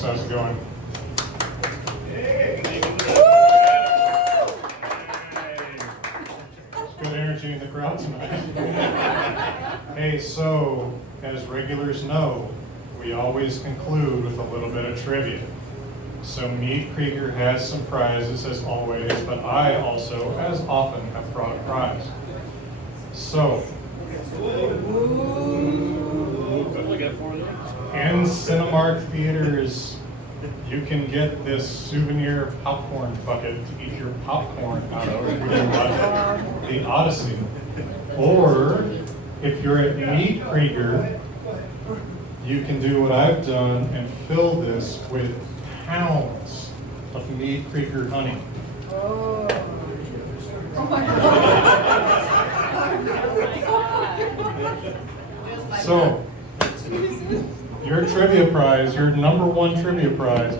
How's it going? Good energy in the crowd tonight. Hey, so as regulars know, we always conclude with a little bit of trivia. So Mead Krieger has some prizes as always, but I also, as often, have brought a prize. So, in Cinemark theaters, you can get this souvenir popcorn bucket to eat your popcorn out of when you watch the Odyssey. Or, if you're at Mead Krieger, you can do what I've done and fill this with pounds of Mead Krieger honey. Oh my God. So, your trivia prize, your number one trivia prize,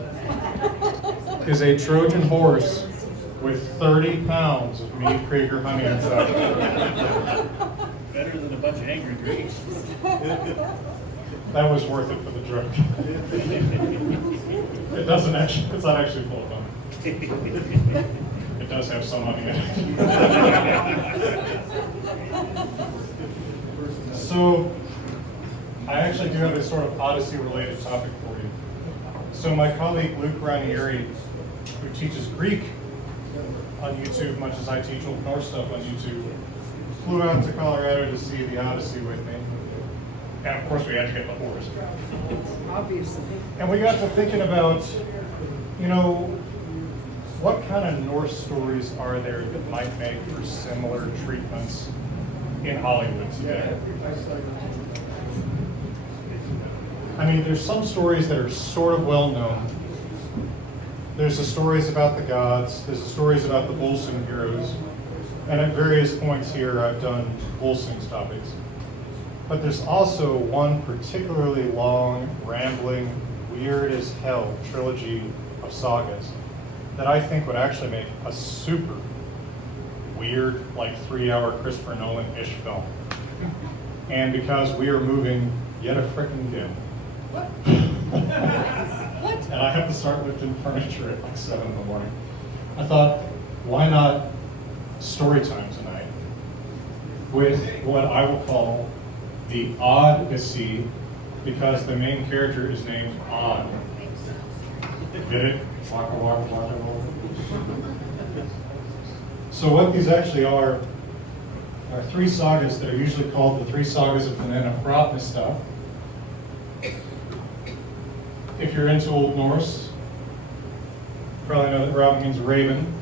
is a Trojan horse with 30 pounds of Mead Krieger honey inside. Better than a bunch of angry Greeks. That was worth it for the joke. It's not actually full of honey. It does have some honey in it. So, I actually do have a sort of Odyssey-related topic for you. So my colleague Luke Ranieri, who teaches Greek on YouTube, much as I teach Old Norse stuff on YouTube, flew out to Colorado to see the Odyssey with me. And of course we had to get the horse. Obviously. And we got to thinking about, what kind of Norse stories are there that might make for similar treatments in Hollywood today? I mean, there's some stories that are sort of well known. There's the stories about the gods, there's the stories about the Volsung heroes, and at various points here I've done Volsung's topics. But there's also one particularly long, rambling, weird as hell trilogy of sagas that I think would actually make a super weird, like 3-hour Christopher Nolan-ish film. And because we are moving yet a frickin' dim. What? And I have to start lifting furniture at like 7 in the morning. I thought, why not story time tonight with what I will call the Odyssey, because the main character is named Odd. Get it? Waka waka waka waka. So what these actually are 3 sagas that are usually called the 3 sagas of the Hrafnista. If you're into Old Norse, you probably know that Hrafn means raven.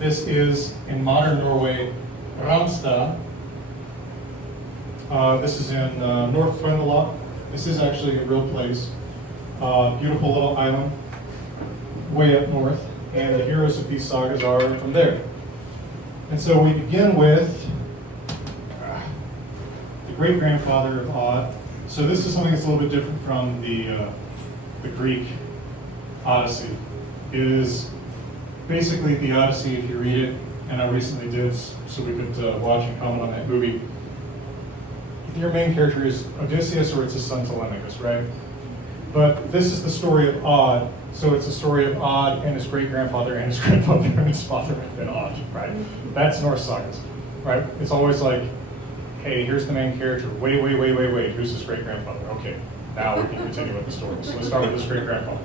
This is, in modern Norway, Hrafnista. This is in North Fornaldarsögur. This is actually a real place. Beautiful little island, way up north. And the heroes of these sagas are from there. And so we begin with the great-grandfather of Odd. So this is something that's a little bit different from the Greek Odyssey. It is basically the Odyssey if you read it, and I recently did so we could watch and comment on that movie. Your main character is Odysseus, or it's his son Telemachus, right? But this is the story of Odd, so it's the story of Odd and his great-grandfather and his grandfather and his father and Odd, right? That's Norse sagas, right? It's always like, hey, here's the main character. Wait, who's his great-grandfather? Okay, now we can continue with the story. So let's start with his great-grandfather.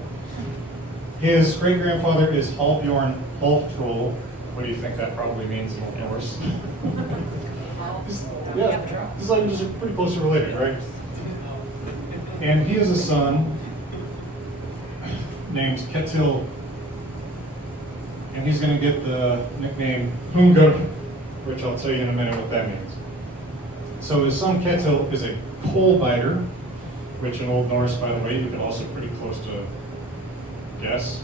His great-grandfather is Halbjorn Hálftroll. What do you think that probably means in Norse? Yeah, these items are pretty closely related, right? And he has a son named Ketil, and he's going to get the nickname hőngs, which I'll tell you in a minute what that means. So his son Ketil is a pole biter, which in Old Norse, by the way, you can also pretty close to guess.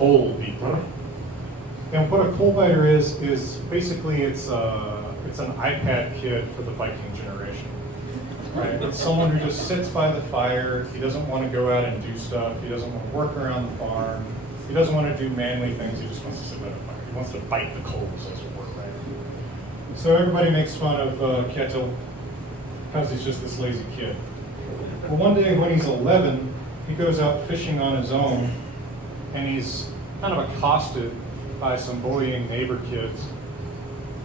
coal beeper. And what a coal biter is basically it's an iPad kid for the Viking generation. Right? It's someone who just sits by the fire. He doesn't want to go out and do stuff. He doesn't want to work around the farm. He doesn't want to do manly things. He just wants to sit by the fire. He wants to bite the coals, as it were. Right? So everybody makes fun of Ketil because he's just this lazy kid. Well, one day when he's 11, he goes out fishing on his own, and he's kind of accosted by some bullying neighbor kids,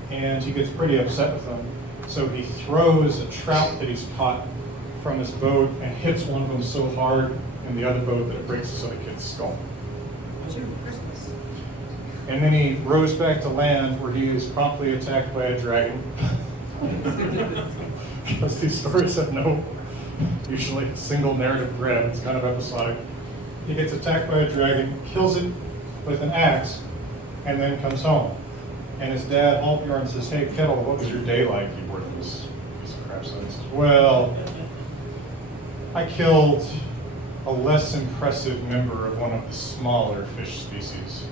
and he gets pretty upset with them. So he throws a trout that he's caught from his boat and hits one of them so hard in the other boat that it breaks this other kid's skull. Christmas. And then he rows back to land, where he is promptly attacked by a dragon. Because these stories have no usually single narrative thread, it's kind of episodic. He gets attacked by a dragon, kills it with an axe, and then comes home. And his dad, Hallbjorn, says, "Hey, Ketil, what was your day like? You worthless piece of crap." So he says, "Well, I killed a less impressive member of one of the smaller fish species."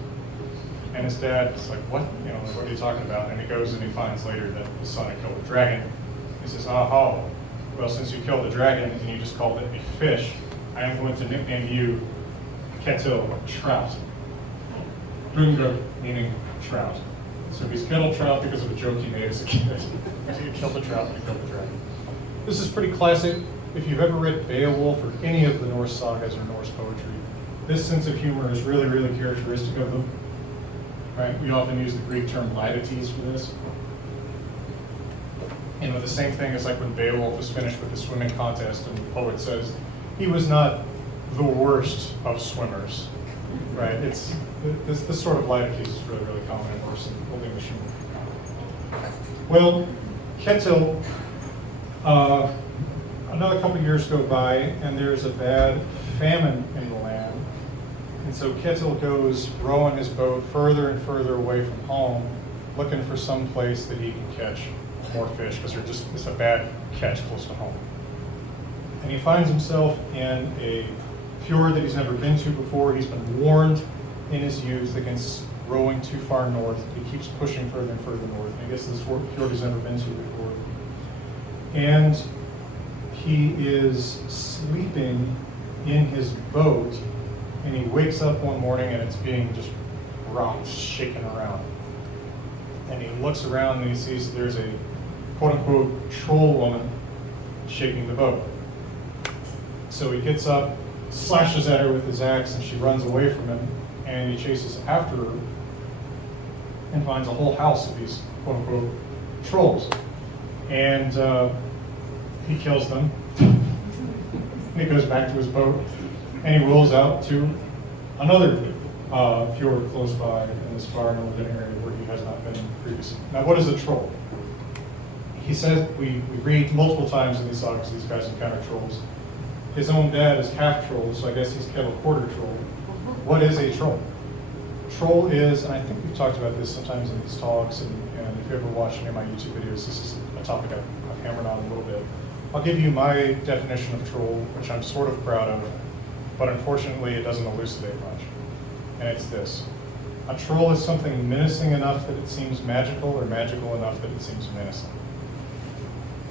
And his dad's like, "What? What are you talking about?" And he goes and he finds later that his son had killed a dragon. He says, "Oh, well, since you killed the dragon and you just called it a fish, I am going to nickname you Ketil Trout." Hrunga meaning trout. So he's Ketil Trout because of a joke he made as a kid. He killed the trout, but he killed the dragon. This is pretty classic. If you've ever read Beowulf or any of the Norse sagas or Norse poetry, this sense of humor is really, really characteristic of them. Right? We often use the Greek term laidates for this. The same thing is like when Beowulf is finished with the swimming contest and the poet says, he was not the worst of swimmers. Right? It's this sort of laidates is really, really common in Norse and Old English humor. Well, Ketil, another couple years go by and there's a bad famine in the land. And so Ketil goes rowing his boat further and further away from home, looking for some place that he can catch more fish, because it's a bad catch close to home. And he finds himself in a fjord that he's never been to before. He's been warned in his youth against rowing too far north. He keeps pushing further and further north. And he gets to this fjord he's never been to before. And he is sleeping in his boat, and he wakes up one morning and it's being just rocked, shaken around. And he looks around and he sees there's a quote-unquote troll woman shaking the boat. So he gets up, slashes at her with his axe, and she runs away from him, and he chases after her and finds a whole house of these quote-unquote trolls. And he kills them. And he goes back to his boat, and he rolls out to another fjord close by in this far northern area where he has not been previously. Now, what is a troll? He says, we read multiple times in these sagas, these guys encounter trolls. His own dad is half troll, so I guess he's Ketil quarter troll. What is a troll? Troll is, and I think we've talked about this sometimes in these talks, and if you ever watch any of my YouTube videos, this is a topic I've hammered on a little bit. I'll give you my definition of troll, which I'm sort of proud of, but unfortunately it doesn't elucidate much. And it's this. A troll is something menacing enough that it seems magical, or magical enough that it seems menacing.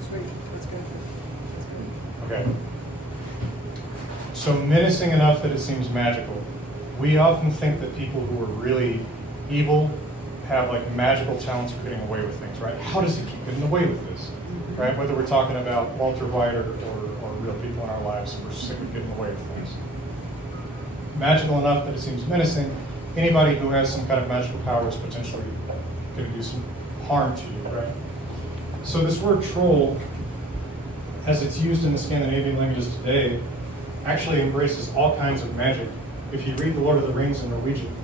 Sweet, that's good. Okay. So menacing enough that it seems magical. We often think that people who are really evil have like magical talents for getting away with things, right? How does he keep getting away with this? Right? Whether we're talking about Walter White or real people in our lives who are sick of getting away with things. Magical enough that it seems menacing. Anybody who has some kind of magical power is potentially going to do some harm to you, right? So this word troll, as it's used in the Scandinavian languages today, actually embraces all kinds of magic. If you read The Lord of the Rings in Norwegian,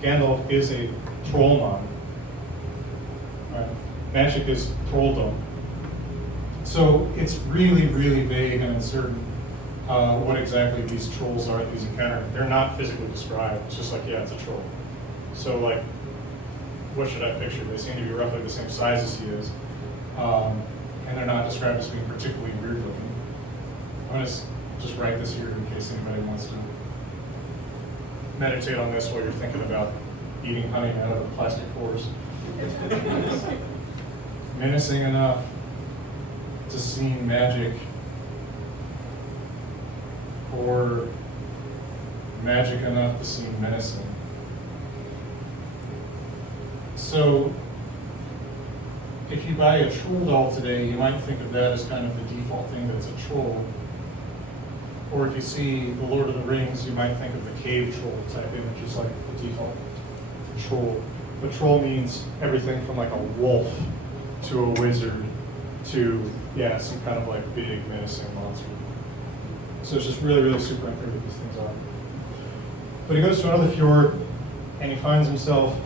Gandalf is a trollman. Right? Magic is trolldom. So it's really, really vague and uncertain what exactly these trolls are that he's encountering. They're not physically described. It's just like, yeah, it's a troll. So like, what should I picture? They seem to be roughly the same size as he is. And they're not described as being particularly weird looking. I'm going to just write this here in case anybody wants to meditate on this while you're thinking about eating honey out of a plastic horse. Menacing enough to seem magic, or magic enough to seem menacing. So, if you buy a troll doll today, you might think of that as kind of the default thing, that it's a troll. Or if you see The Lord of the Rings, you might think of the cave troll type image as like the default troll. But troll means everything from like a wolf to a wizard to, yeah, some kind of like big menacing monster. So it's just really, really super unclear what these things are. But he goes to another fjord and he finds himself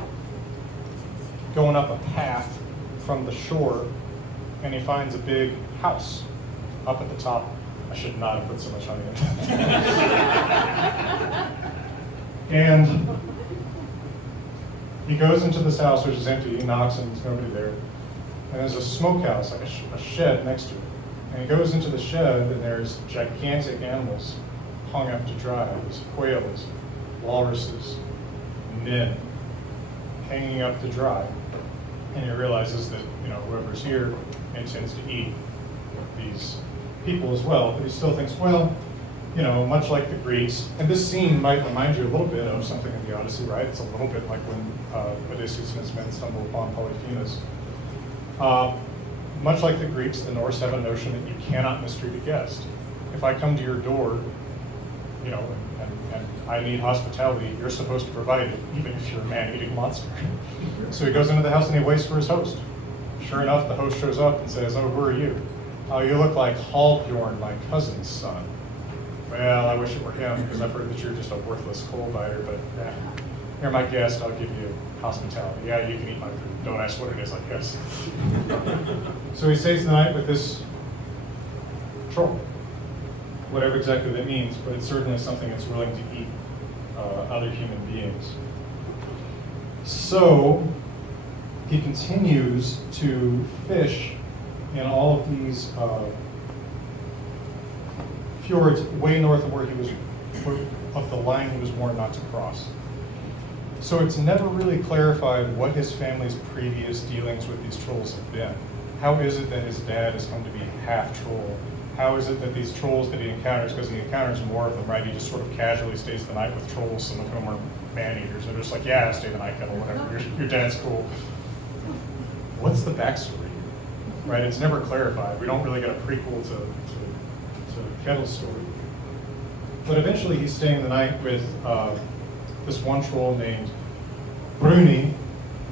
going up a path from the shore, and he finds a big house up at the top. I should not have put so much honey in it. And he goes into this house, which is empty. He knocks and there's nobody there. And there's a smokehouse, like a shed next to it. And he goes into the shed and there's gigantic animals hung up to dry. There's whales, walruses, men hanging up to dry. And he realizes that, you know, whoever's here intends to eat these people as well. But he still thinks, well, you know, much like the Greeks, and this scene might remind you a little bit of something in the Odyssey, right? It's a little bit like when Odysseus and his men stumble upon Polyphemus. Much like the Greeks, the Norse have a notion that you cannot mistreat a guest. If I come to your door, you know, and I need hospitality, you're supposed to provide it, even if you're a man-eating monster. So he goes into the house and he waits for his host. Sure enough, the host shows up and says, oh, who are you? Oh, you look like Halbjorn, my cousin's son. Well, I wish it were him, because I've heard that you're just a worthless coal biter, but you're my guest, I'll give you hospitality. Yeah, you can eat my food. Don't ask what it is, I guess. So he stays the night with this troll, whatever exactly that means, but it's certainly something that's willing to eat other human beings. So he continues to fish in all of these fjords way north of where he was, of the line he was warned not to cross. So it's never really clarified what his family's previous dealings with these trolls have been. How is it that his dad has come to be half troll? How is it that these trolls that he encounters, because he encounters more of them, right? He just sort of casually stays the night with trolls, some of whom are man-eaters. They're just like, yeah, stay the night, Ketil, whatever. Your dad's cool. What's the backstory? Right? It's never clarified. We don't really get a prequel to Ketil's story. But eventually he's staying the night with this one troll named Bruni,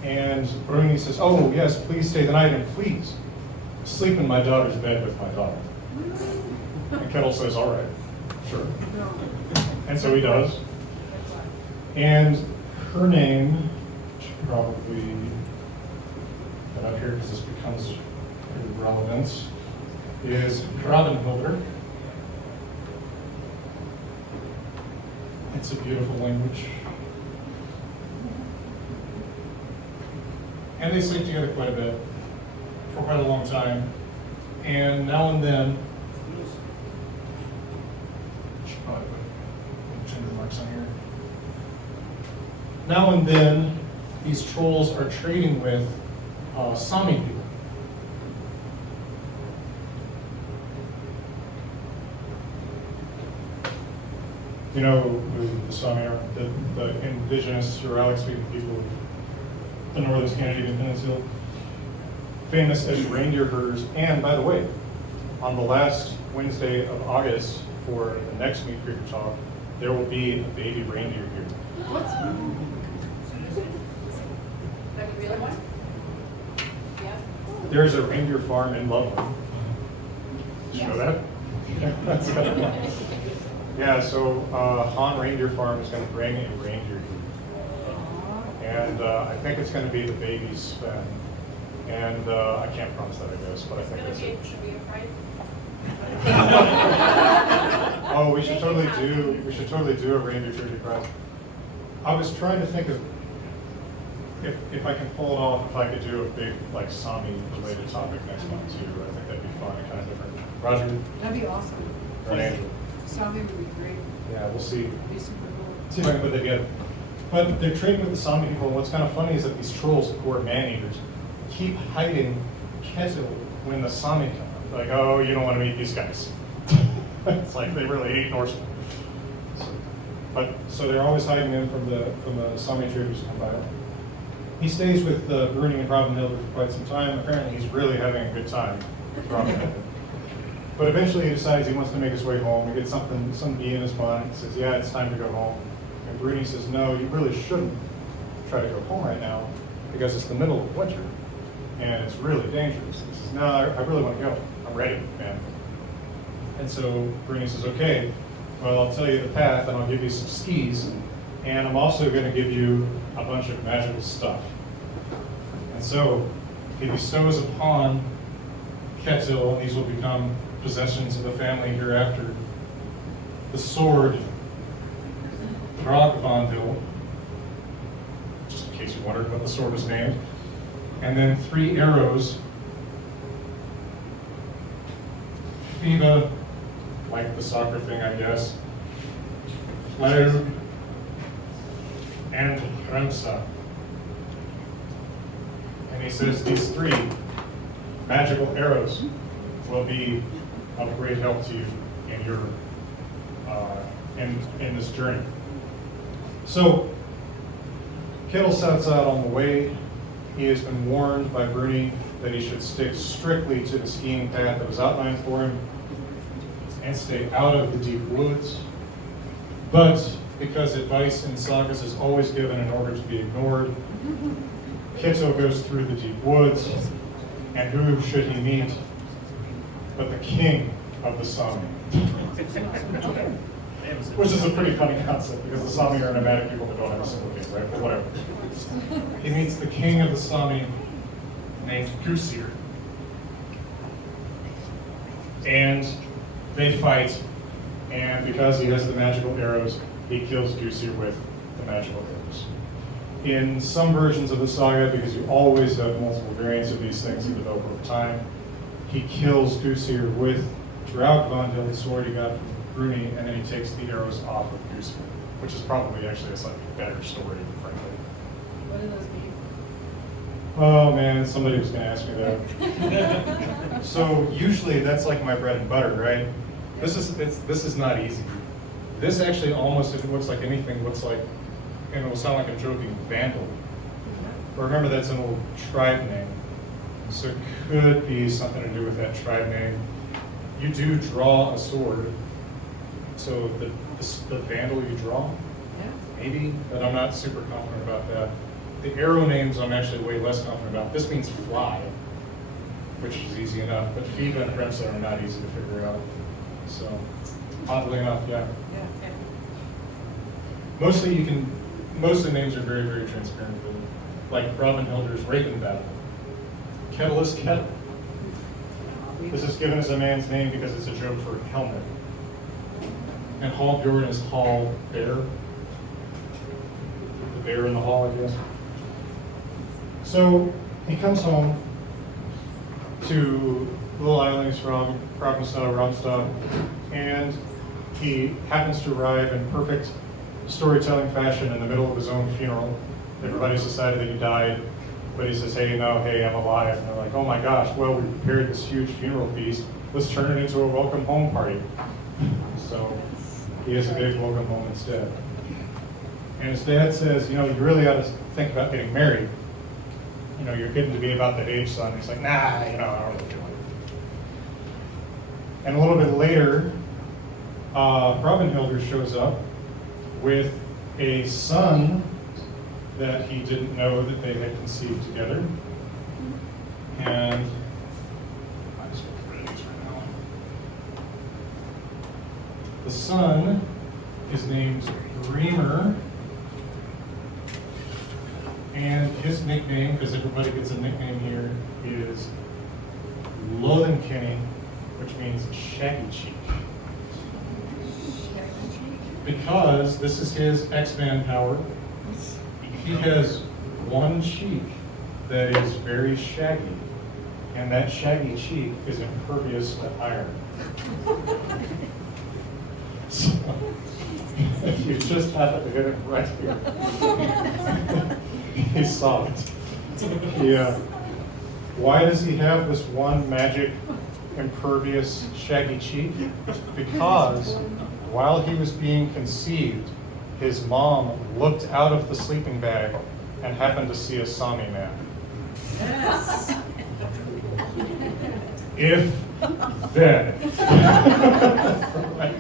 and Bruni says, oh yes, please stay the night, and please sleep in my daughter's bed with my daughter. And Ketil says, all right, sure. And so he does. And her name, should probably put up here because this becomes pretty relevant, is Hrafnista. It's a beautiful language. And they sleep together quite a bit, for quite a long time. And now and then, should probably put gender marks on here. Now and then, these trolls are trading with Sami people. You know who the Sami are, the indigenous Uralic-speaking people of the northern Scandinavian peninsula, famous as reindeer herders. And by the way, on the last Wednesday of August for the next Meet Creeper Talk, there will be a baby reindeer here. What? Like a real one? Yeah. There's a reindeer farm in Loveland. Did you know that? That's kind of fun. Yeah, so Han Reindeer Farm is going to bring a reindeer here. And I think it's going to be the baby Sven. And I can't promise that, I guess, but I think that's it. Should be a prize. Oh, we should totally do a reindeer tribute prize. I was trying to think of if I can pull it off, if I could do a big like Sami related topic next month too. I think that'd be fun and kind of different. Roger? That'd be awesome. Or Andrew? Sami would be great. Yeah, we'll see. Be super cool. See if I can put that together. But they're trading with the Sami people, and what's kind of funny is that these trolls, who are man-eaters, keep hiding Ketil when the Sami come. Like, oh, you don't want to meet these guys. It's like they really hate Norsemen. So they're always hiding him from the Sami traders who come by. He stays with Bruni and Hrafnhildur for quite some time. Apparently, he's really having a good time with Hrafnhildur. But eventually, he decides he wants to make his way home. He gets some bee in his mind. He says, "Yeah, it's time to go home." And Bruni says, "No, you really shouldn't try to go home right now because it's the middle of winter and it's really dangerous." He says, "No, I really want to go. I'm ready, man." And so Bruni says, "Okay, well, I'll tell you the path and I'll give you some skis, and I'm also going to give you a bunch of magical stuff." And so he bestows upon Ketil, and these will become possessions of the family hereafter, the sword Hrafnvandil, just in case you wondered what the sword was named, and then 3 arrows, Fiva, like the soccer thing, I guess, Flaug, and Hremsa. And he says these 3 magical arrows will be of great help to you in your in this journey. So Ketil sets out on the way. He has been warned by Bruni that he should stick strictly to the skiing path that was outlined for him and stay out of the deep woods. But because advice in sagas is always given in order to be ignored, Ketil goes through the deep woods, and who should he meet but the king of the Sami? Which is a pretty funny concept because the Sami are nomadic people that don't have a single king, right? But whatever. He meets the king of the Sami named Gusir. And they fight, and because he has the magical arrows, he kills Gusir with the magical arrows. In some versions of the saga, because you always have multiple variants of these things that develop over time, he kills Gusir with Hrafnvandil, the sword he got from Bruni, and then he takes the arrows off of Gusir, which is probably actually a slightly better story, frankly. What do those mean? Oh man, somebody was going to ask me that. So usually that's like my bread and butter, right? This is not easy. This actually almost, if it looks like anything, looks like, and it will sound like I'm joking, Vandal. But remember, that's an old tribe name, so it could be something to do with that tribe name. You do draw a sword, so the Vandal you draw, Yeah. maybe, but I'm not super confident about that. The arrow names I'm actually way less confident about. This means fly, which is easy enough, but Fiva and Hremsa are not easy to figure out. So, oddly enough, yeah. Yeah. Most of the names are very, very transparent. Like Hrafnhildur's Raven Battle. Ketil is Ketil. This is given as a man's name because it's a joke for helmet. And Hallbjorn is Hall Bear. The bear in the hall, I guess. So he comes home to little islands from Hrafnista, Ramstad, and he happens to arrive in perfect storytelling fashion in the middle of his own funeral. Everybody's decided that he died, but he says, hey, I'm alive. And they're like, oh my gosh, well, we prepared this huge funeral feast. Let's turn it into a welcome home party. So he has a big welcome home instead. And his dad says, you really ought to think about getting married. You're getting to be about that age, son. He's like, nah, I don't really feel like it. And a little bit later, Hrafnhildur shows up with a son that he didn't know that they had conceived together. And I just want to read these right now. The son is named Grímr, and his nickname, because everybody gets a nickname here, is loðinkinna, which means Shaggy-cheek. Because this is his X-Man power. He has one cheek that is very shaggy, and that shaggy cheek is impervious to iron. So, You just happened to hit him right here. He saw it. Yeah. Why does he have this one magic, impervious, shaggy cheek? Because while he was being conceived, his mom looked out of the sleeping bag and happened to see a Sami man. Yes. If then. Right.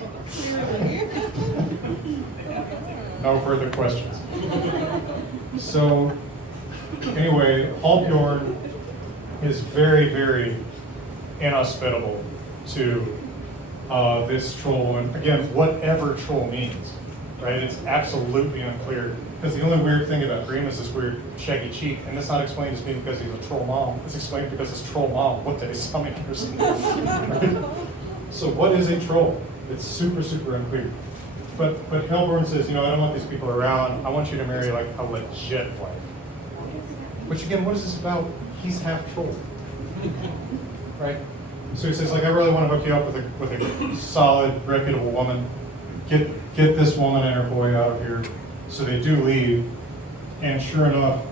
No further questions. So, anyway, Hallbjorn is very, very inhospitable to this troll. And again, whatever troll means, right? It's absolutely unclear. Because the only weird thing about Gríms is this weird shaggy cheek, and that's not explained as being because he's a troll mom. It's explained because his troll mom looked at his stomach or something. Right? So what is a troll? It's super, super unclear. But Hallbjorn says, I don't want these people around. I want you to marry like a legit wife. Which again, what is this about? He's half troll, right? So he says, like, I really want to hook you up with a solid, reputable woman. Get this woman and her boy out of here. So they do leave, and sure enough,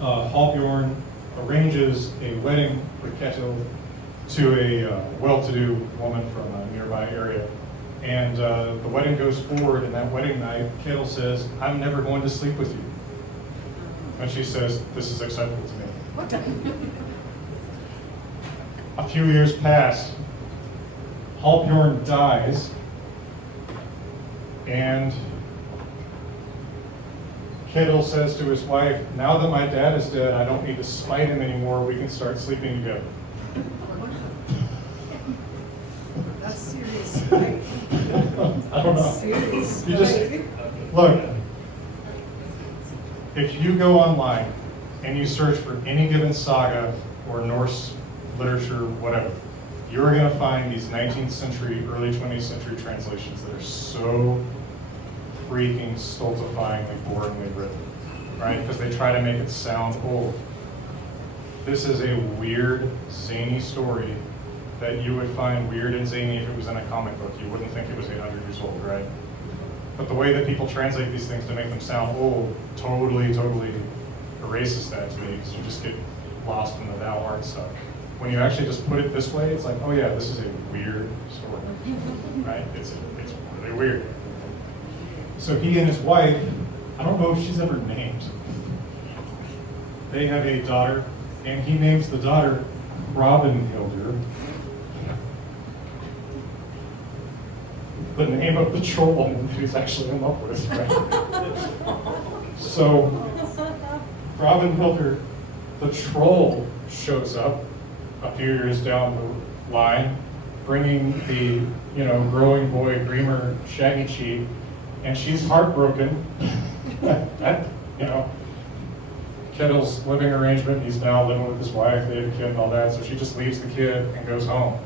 Hallbjorn arranges a wedding for Ketil to a well-to-do woman from a nearby area. And the wedding goes forward, and that wedding night, Ketil says, I'm never going to sleep with you. And she says, this is acceptable to me. A few years pass, Hallbjorn dies, and Ketil says to his wife, now that my dad is dead, I don't need to spite him anymore, we can start sleeping together. That's serious, right? I don't know. Serious, You just, right? look, if you go online and you search for any given saga or Norse literature, whatever, you're going to find these 19th century, early 20th century translations that are so freaking stultifyingly, boringly written, right? Because they try to make it sound old. This is a weird, zany story that you would find weird and zany if it was in a comic book. You wouldn't think it was 800 years old, right? But the way that people translate these things to make them sound old totally erases that to me, because you just get lost in the thou art stuff. When you actually just put it this way, it's like, oh yeah, this is a weird story, right? It's really weird. So he and his wife, I don't know if she's ever named, they have a daughter, and he names the daughter Hrafnhildur, the name of the troll woman that he's actually in love with, right? So Hrafnhildur, the troll, shows up a few years down the line, bringing the growing boy Grímr Shaggy-cheek, and she's heartbroken at Ketil's living arrangement. He's now living with his wife, they have a kid and all that, so she just leaves the kid and goes home.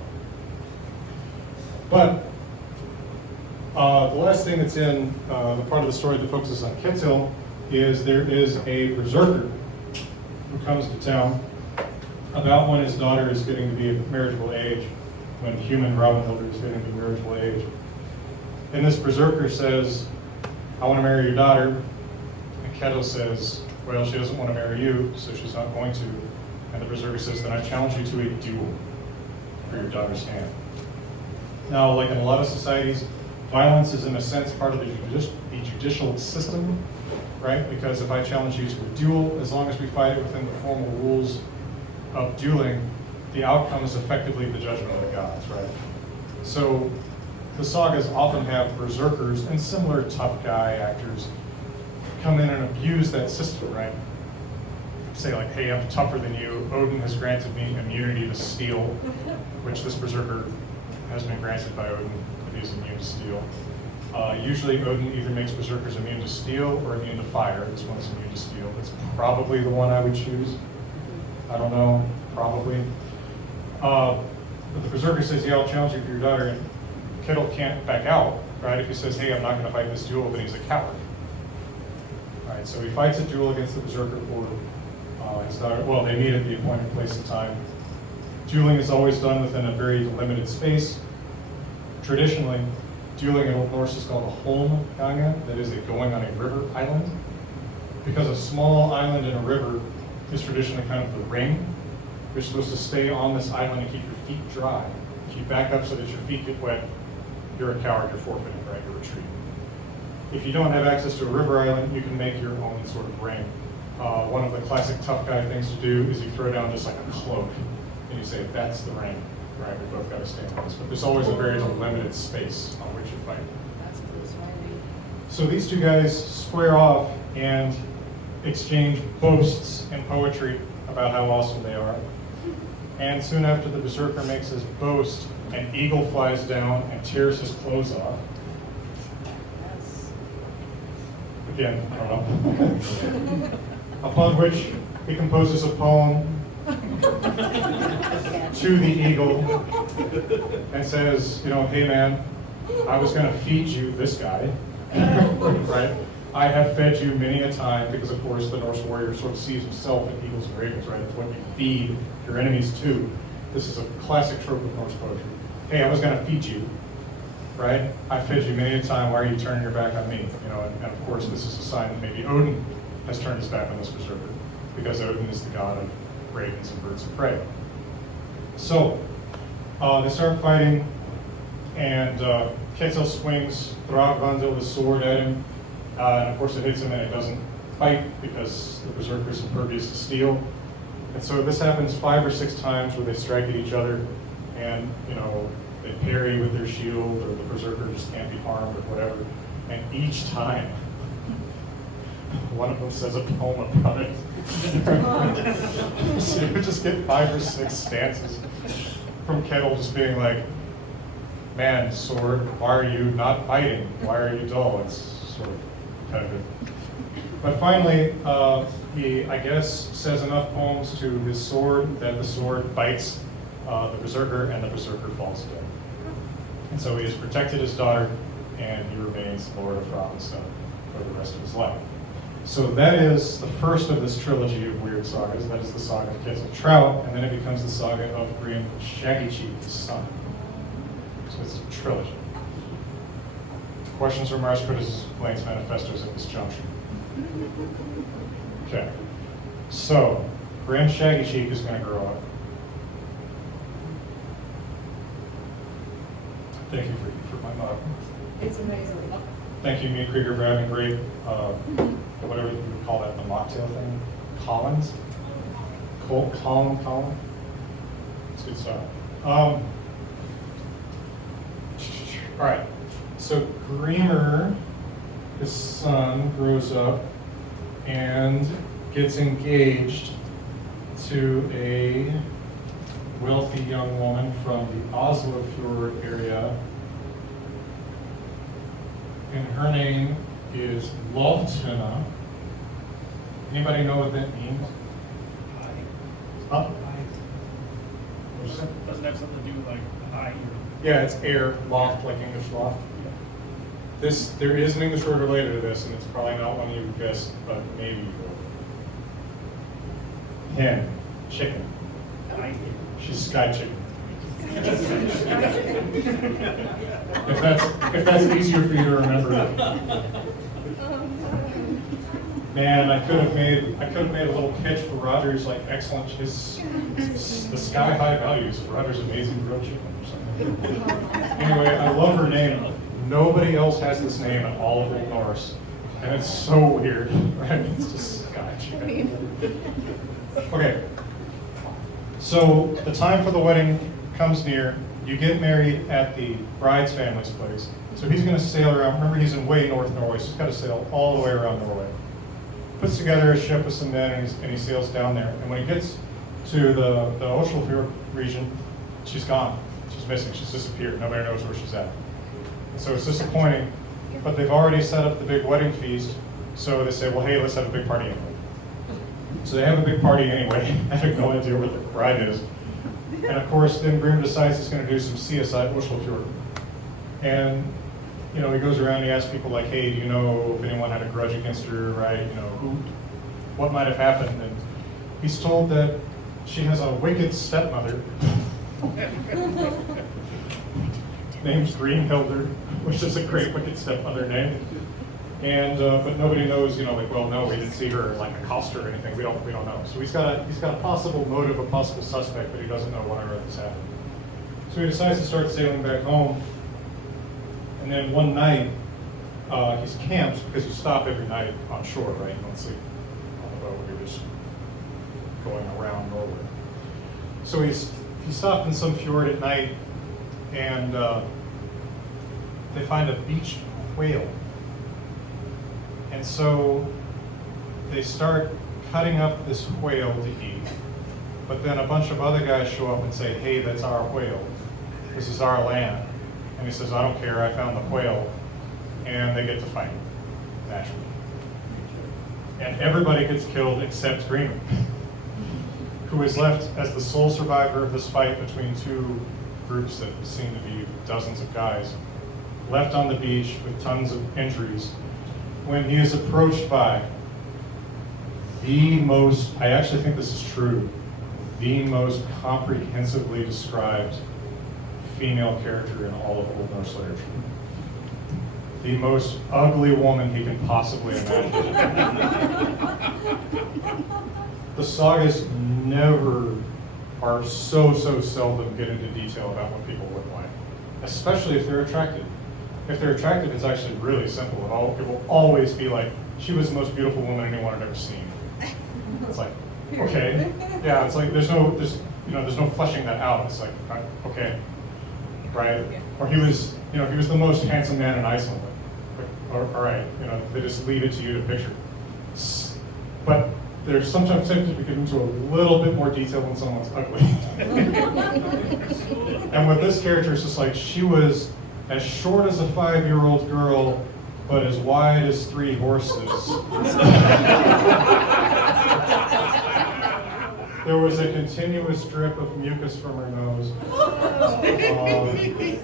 But the last thing that's in the part of the story that focuses on Ketil is there is a berserker who comes to town about when his daughter is getting to be of marriageable age, when human Hrafnhildur is getting to be marriageable age. And this berserker says, I want to marry your daughter. And Ketil says, well, she doesn't want to marry you, so she's not going to. And the berserker says, then I challenge you to a duel for your daughter's hand. Now, like in a lot of societies, violence is in a sense part of the judicial system, right? Because if I challenge you to a duel, as long as we fight it within the formal rules of dueling, the outcome is effectively the judgment of the gods, right? So the sagas often have berserkers and similar tough guy actors come in and abuse that system, right? Say like, hey, I'm tougher than you. Odin has granted me immunity to steel, which this berserker has been granted by Odin, that he's immune to steel. Usually Odin either makes berserkers immune to steel or immune to fire. This one's immune to steel. That's probably the one I would choose. I don't know, probably. But the berserker says, yeah, I'll challenge you for your daughter, and Ketil can't back out, right? If he says, hey, I'm not going to fight this duel, then he's a coward. All right, so he fights a duel against the berserker for his daughter. Well, they meet at the appointed place and time. Dueling is always done within a very limited space. Traditionally, dueling in Old Norse is called a hølmgang, that is a going on a river island. Because a small island in a river is traditionally kind of the ring. You're supposed to stay on this island and keep your feet dry. If you back up so that your feet get wet, you're a coward, you're forfeiting, right? You're retreating. If you don't have access to a river island, you can make your own sort of ring. One of the classic tough guy things to do is you throw down just like a cloak and you say, that's the ring, right? We both got to stand on this. But there's always a very limited space on which you fight. That's persuading. So these two guys square off and exchange boasts and poetry about how awesome they are. And soon after the berserker makes his boast, an eagle flies down and tears his clothes off. Yes. Again, I don't know. Upon which he composes a poem to the eagle and says, you know, hey man, I was going to feed you this guy, right? I have fed you many a time, because of course the Norse warrior sort of sees himself in eagles and ravens, right? It's what you feed your enemies to. This is a classic trope of Norse poetry. Hey, I was going to feed you, right? I fed you many a time. Why are you turning your back on me? You know, and of course this is a sign that maybe Odin has turned his back on this berserker, because Odin is the god of ravens and birds of prey. So they start fighting, and Ketil swings Hrafnista with a sword at him. And of course it hits him and it doesn't bite because the berserker is impervious to steel. And so this happens 5 or 6 times where they strike at each other, and you know, they parry with their shield, or the berserker just can't be harmed or whatever. And each time, one of them says a poem about it. So you would just get 5 or 6 stanzas from Ketil just being like, man, sword, why are you not biting? Why are you dull? It's sort of repetitive. But finally, he, I guess, says enough poems to his sword that the sword bites the berserker, and the berserker falls dead. And so he has protected his daughter, and he remains Lord of Hrafnista for the rest of his life. So that is the first of this trilogy of weird sagas. That is the Saga of Ketil Trout, and then it becomes the Saga of Grim Shaggy-cheek, his son. So it's a trilogy. Questions, remarks, criticisms, complaints, manifestos at this juncture. Okay. So, Grim Shaggy-cheek is going to grow up. Thank you for my mug. It's amazing. Thank you, me and Krieger, for having great, whatever you would call that, the mocktail thing, Collins? Colin? It's good stuff. All right, so Grímr, his son, grows up and gets engaged to a wealthy young woman from the Oslofjord area, and her name is loðinkinna. Anybody know what that means? Huh? What'd you say? Doesn't have something to do with like high. Yeah, it's air, loft, like English loft. There is an English word related to this, and it's probably not one you would guess, but maybe you will. Hen, chicken. She's sky chicken. If that's easier for you to remember. Man, I could have made a little pitch for Roger's like excellent, the sky high values of Roger's amazing grilled chicken or something. Anyway, I love her name. Nobody else has this name in all of Old Norse, and it's so weird, right? It's just sky chicken. Okay, so the time for the wedding comes near. You get married at the bride's family's place. So he's going to sail around. Remember, he's in way north Norway, so he's got to sail all the way around Norway. Puts together a ship with some men, and he sails down there. And when he gets to the Oslofjord region, she's gone. She's missing. She's disappeared. Nobody knows where she's at. And so it's disappointing. But they've already set up the big wedding feast. So they say, well, hey, let's have a big party anyway. So they have a big party anyway, having no idea where the bride is. And of course, then Grim decides he's going to do some CSI at Oslofjord. And, you know, he goes around and he asks people like, hey, do you know if anyone had a grudge against her, right? You know, what might have happened? And he's told that she has a wicked stepmother. name's Greenhilder, which is a great wicked stepmother name. And but nobody knows, you know, like, well, no, we didn't see her like accost her or anything. We don't know. So he's got a possible motive, a possible suspect, but he doesn't know what on earth has happened. So he decides to start sailing back home. And then one night, he's camped because you stop every night on shore, right? You don't sleep on the boat. You're just going around Norway. So he stopped in some fjord at night, and they find a beached whale. And so they start cutting up this whale to eat. But then a bunch of other guys show up and say, hey, that's our whale. This is our land. And he says, I don't care, I found the whale. And they get to fight, naturally. And everybody gets killed except Gríms, who is left as the sole survivor of this fight between two groups that seem to be dozens of guys, left on the beach with tons of injuries, when he is approached by the most, I actually think this is true, the most comprehensively described female character in all of Old Norse literature. The most ugly woman he can possibly imagine. The sagas never are so seldom get into detail about what people look like, especially if they're attractive. If they're attractive, it's actually really simple. It will always be like, she was the most beautiful woman anyone had ever seen. It's like, okay, yeah, it's like there's no fleshing that out. It's like, okay, right? Or he was the most handsome man in Iceland. All right, they just leave it to you to picture. But there's sometimes tempted to get into a little bit more detail when someone's ugly. And with this character, it's just like, she was as short as a 5-year-old girl, but as wide as 3 horses. There was a continuous drip of mucus from her nose.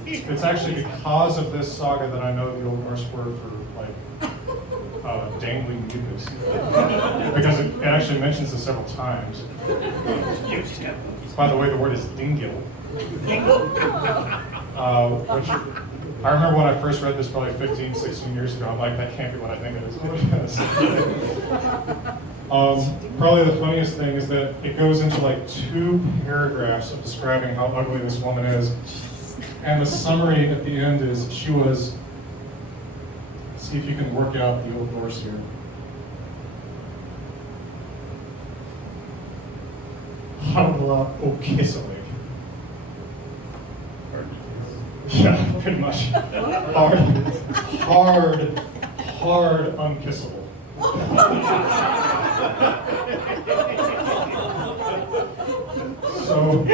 It's actually because of this saga that I know the Old Norse word for dangling mucus, because it actually mentions it several times. By the way, the word is dingil. Which I remember when I first read this probably 15, 16 years ago, I'm like, that can't be what I think it is. Probably the funniest thing is that it goes into like 2 paragraphs of describing how ugly this woman is. And the summary at the end is, she was, see if you can work out the Old Norse here. Ørvar-Odds. Yeah, pretty much. Hard, unkissable. So,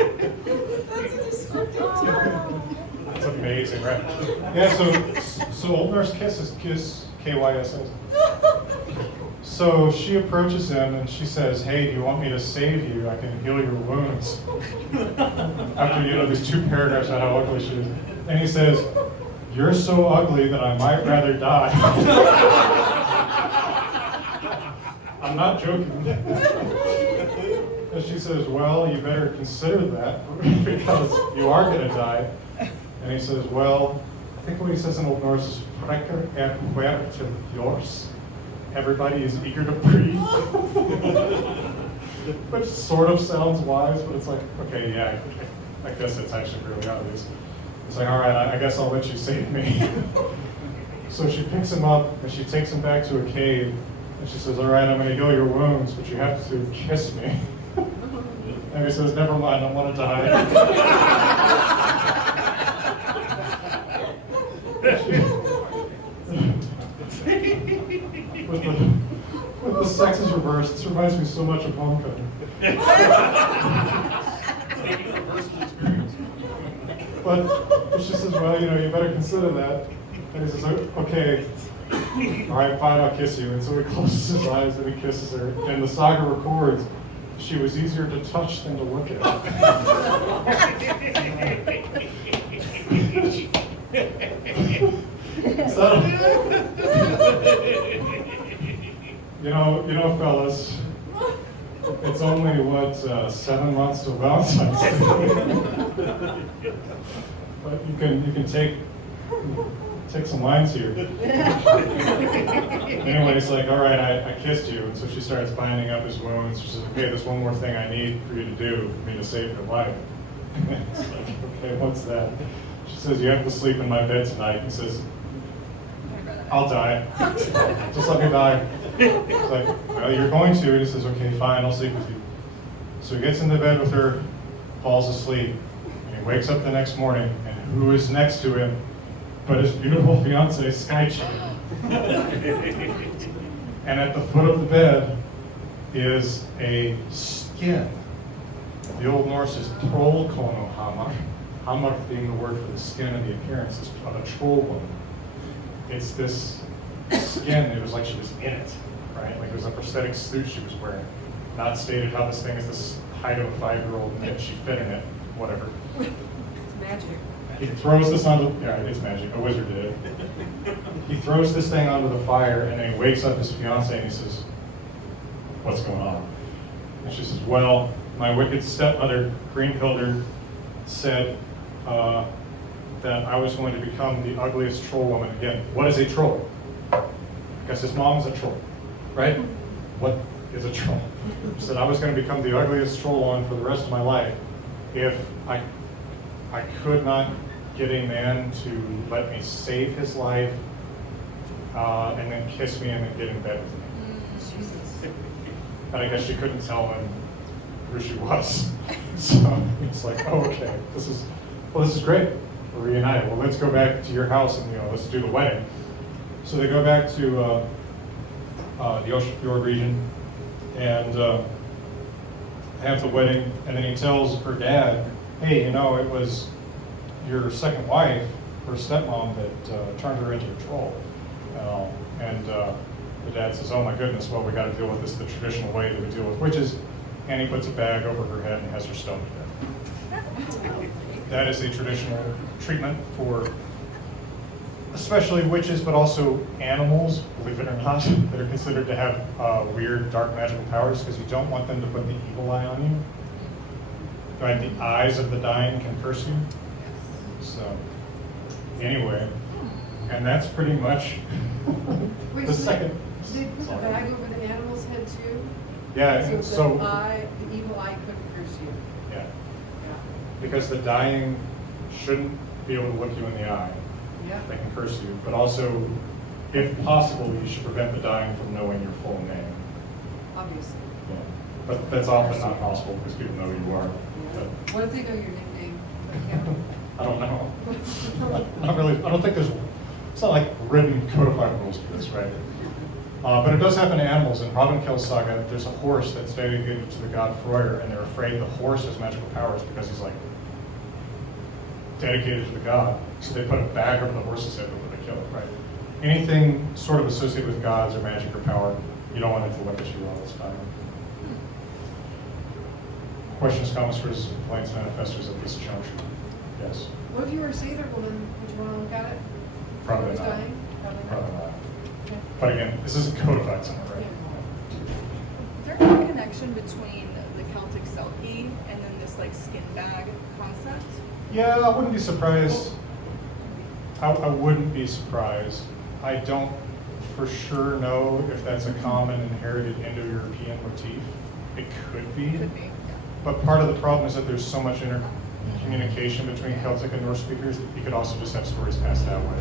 that's amazing, right? Yeah, so Old Norse kiss is kiss, K-Y-S-S. So she approaches him and she says, hey, do you want me to save you? I can heal your wounds. After, these 2 paragraphs on how ugly she is. And he says, you're so ugly that I might rather die. I'm not joking. And she says, well, you better consider that because you are going to die. And he says, well, I think what he says in Old Norse is frekker hver til fjords. Everybody is eager to breathe. Which sort of sounds wise, but it's like, okay, yeah, I guess it's actually really obvious. It's like, all right, I guess I'll let you save me. So she picks him up and she takes him back to a cave and she says, all right, I'm going to heal your wounds, but you have to kiss me. And he says, never mind, I want to die. With the sex is reversed, this reminds me so much of Homecoming. But she says, well, you better consider that. And he says, okay, all right, fine, I'll kiss you. And so he closes his eyes and he kisses her. And the saga records, she was easier to touch than to look at. So, fellas, it's only, 7 months till Valentine's Day. but you can take some lines here. Anyway, it's like, all right, I kissed you, and so she starts binding up his wounds. She says, okay, there's one more thing I need for you to do for me to save your life. It's like, okay, what's that? She says, you have to sleep in my bed tonight. He says, I'll die. Just let me die. It's like, well, you're going to. And he says, okay, fine, I'll sleep with you. So he gets into bed with her, falls asleep, and he wakes up the next morning, and who is next to him but his beautiful fiancée, Sky-cheek. And at the foot of the bed is a skin. The Old Norse is trollkonohamar, hamar being the word for the skin and the appearance of a troll woman. It's this skin, it was like she was in it, right? Like it was a prosthetic suit she was wearing. Not stated how this thing is this height of a 5-year-old and she fit in it, whatever. Magic. He throws this onto, yeah, it's magic, a wizard did it. He throws this thing onto the fire and then he wakes up his fiancée and he says, what's going on? And she says, well, my wicked stepmother, Greenhilder, said that I was going to become the ugliest troll woman again. What is a troll? Because his mom's a troll, right? What is a troll? She said I was going to become the ugliest troll woman for the rest of my life if I could not get a man to let me save his life and then kiss me and then get in bed with me. Jesus. And I guess she couldn't tell him who she was. So it's like, oh, okay, this is great. We're reunited. Well, let's go back to your house and let's do the wedding. So they go back to the Ocean region and have the wedding. And then he tells her dad, hey, it was your second wife, her stepmom, that turned her into a troll. And the dad says, oh my goodness, well, we got to deal with this the traditional way that we deal with witches. And he puts a bag over her head and has her stoned to death. That is a traditional treatment for especially witches, but also animals, believe it or not, that are considered to have weird, dark magical powers, because you don't want them to put the evil eye on you. Right, the eyes of the dying can curse you. So, anyway, and that's pretty much Wait, the so second. They put the bag over the animal's head too? Yeah, So the evil eye couldn't curse you? yeah, Yeah. because the dying shouldn't be able to look you in the eye. Yeah. They can curse you, but also, if possible, you should prevent the dying from knowing your full name. Obviously. Yeah. But that's often not possible because people know who you are. But What if they know your nickname? I don't know. Not really. I don't think there's. It's not like written codified rules for this, right? But it does happen to animals. In Hrafnkel's saga, there's a horse that's dedicated to the god Freyr, and they're afraid the horse has magical powers because he's like dedicated to the god. So they put a bag over the horse's head before they kill it, right? Anything sort of associated with gods or magic or power, you don't want it to look at you all this time. Questions, comments, criticisms, complaints, manifestos at this juncture? Yes? What if you were a satyr woman? Would you want to look at it? Probably Who's not. dying? Probably not. Okay. But again, this isn't codified somewhere, right? Is there any connection between the Celtic Selkie and then this like skin bag concept? Yeah, I wouldn't be surprised. I wouldn't be surprised. I don't for sure know if that's a common inherited Indo-European motif. It could be. Could be. But part of the problem is that there's so much intercommunication between Celtic and Norse speakers that you could also just have stories passed that way.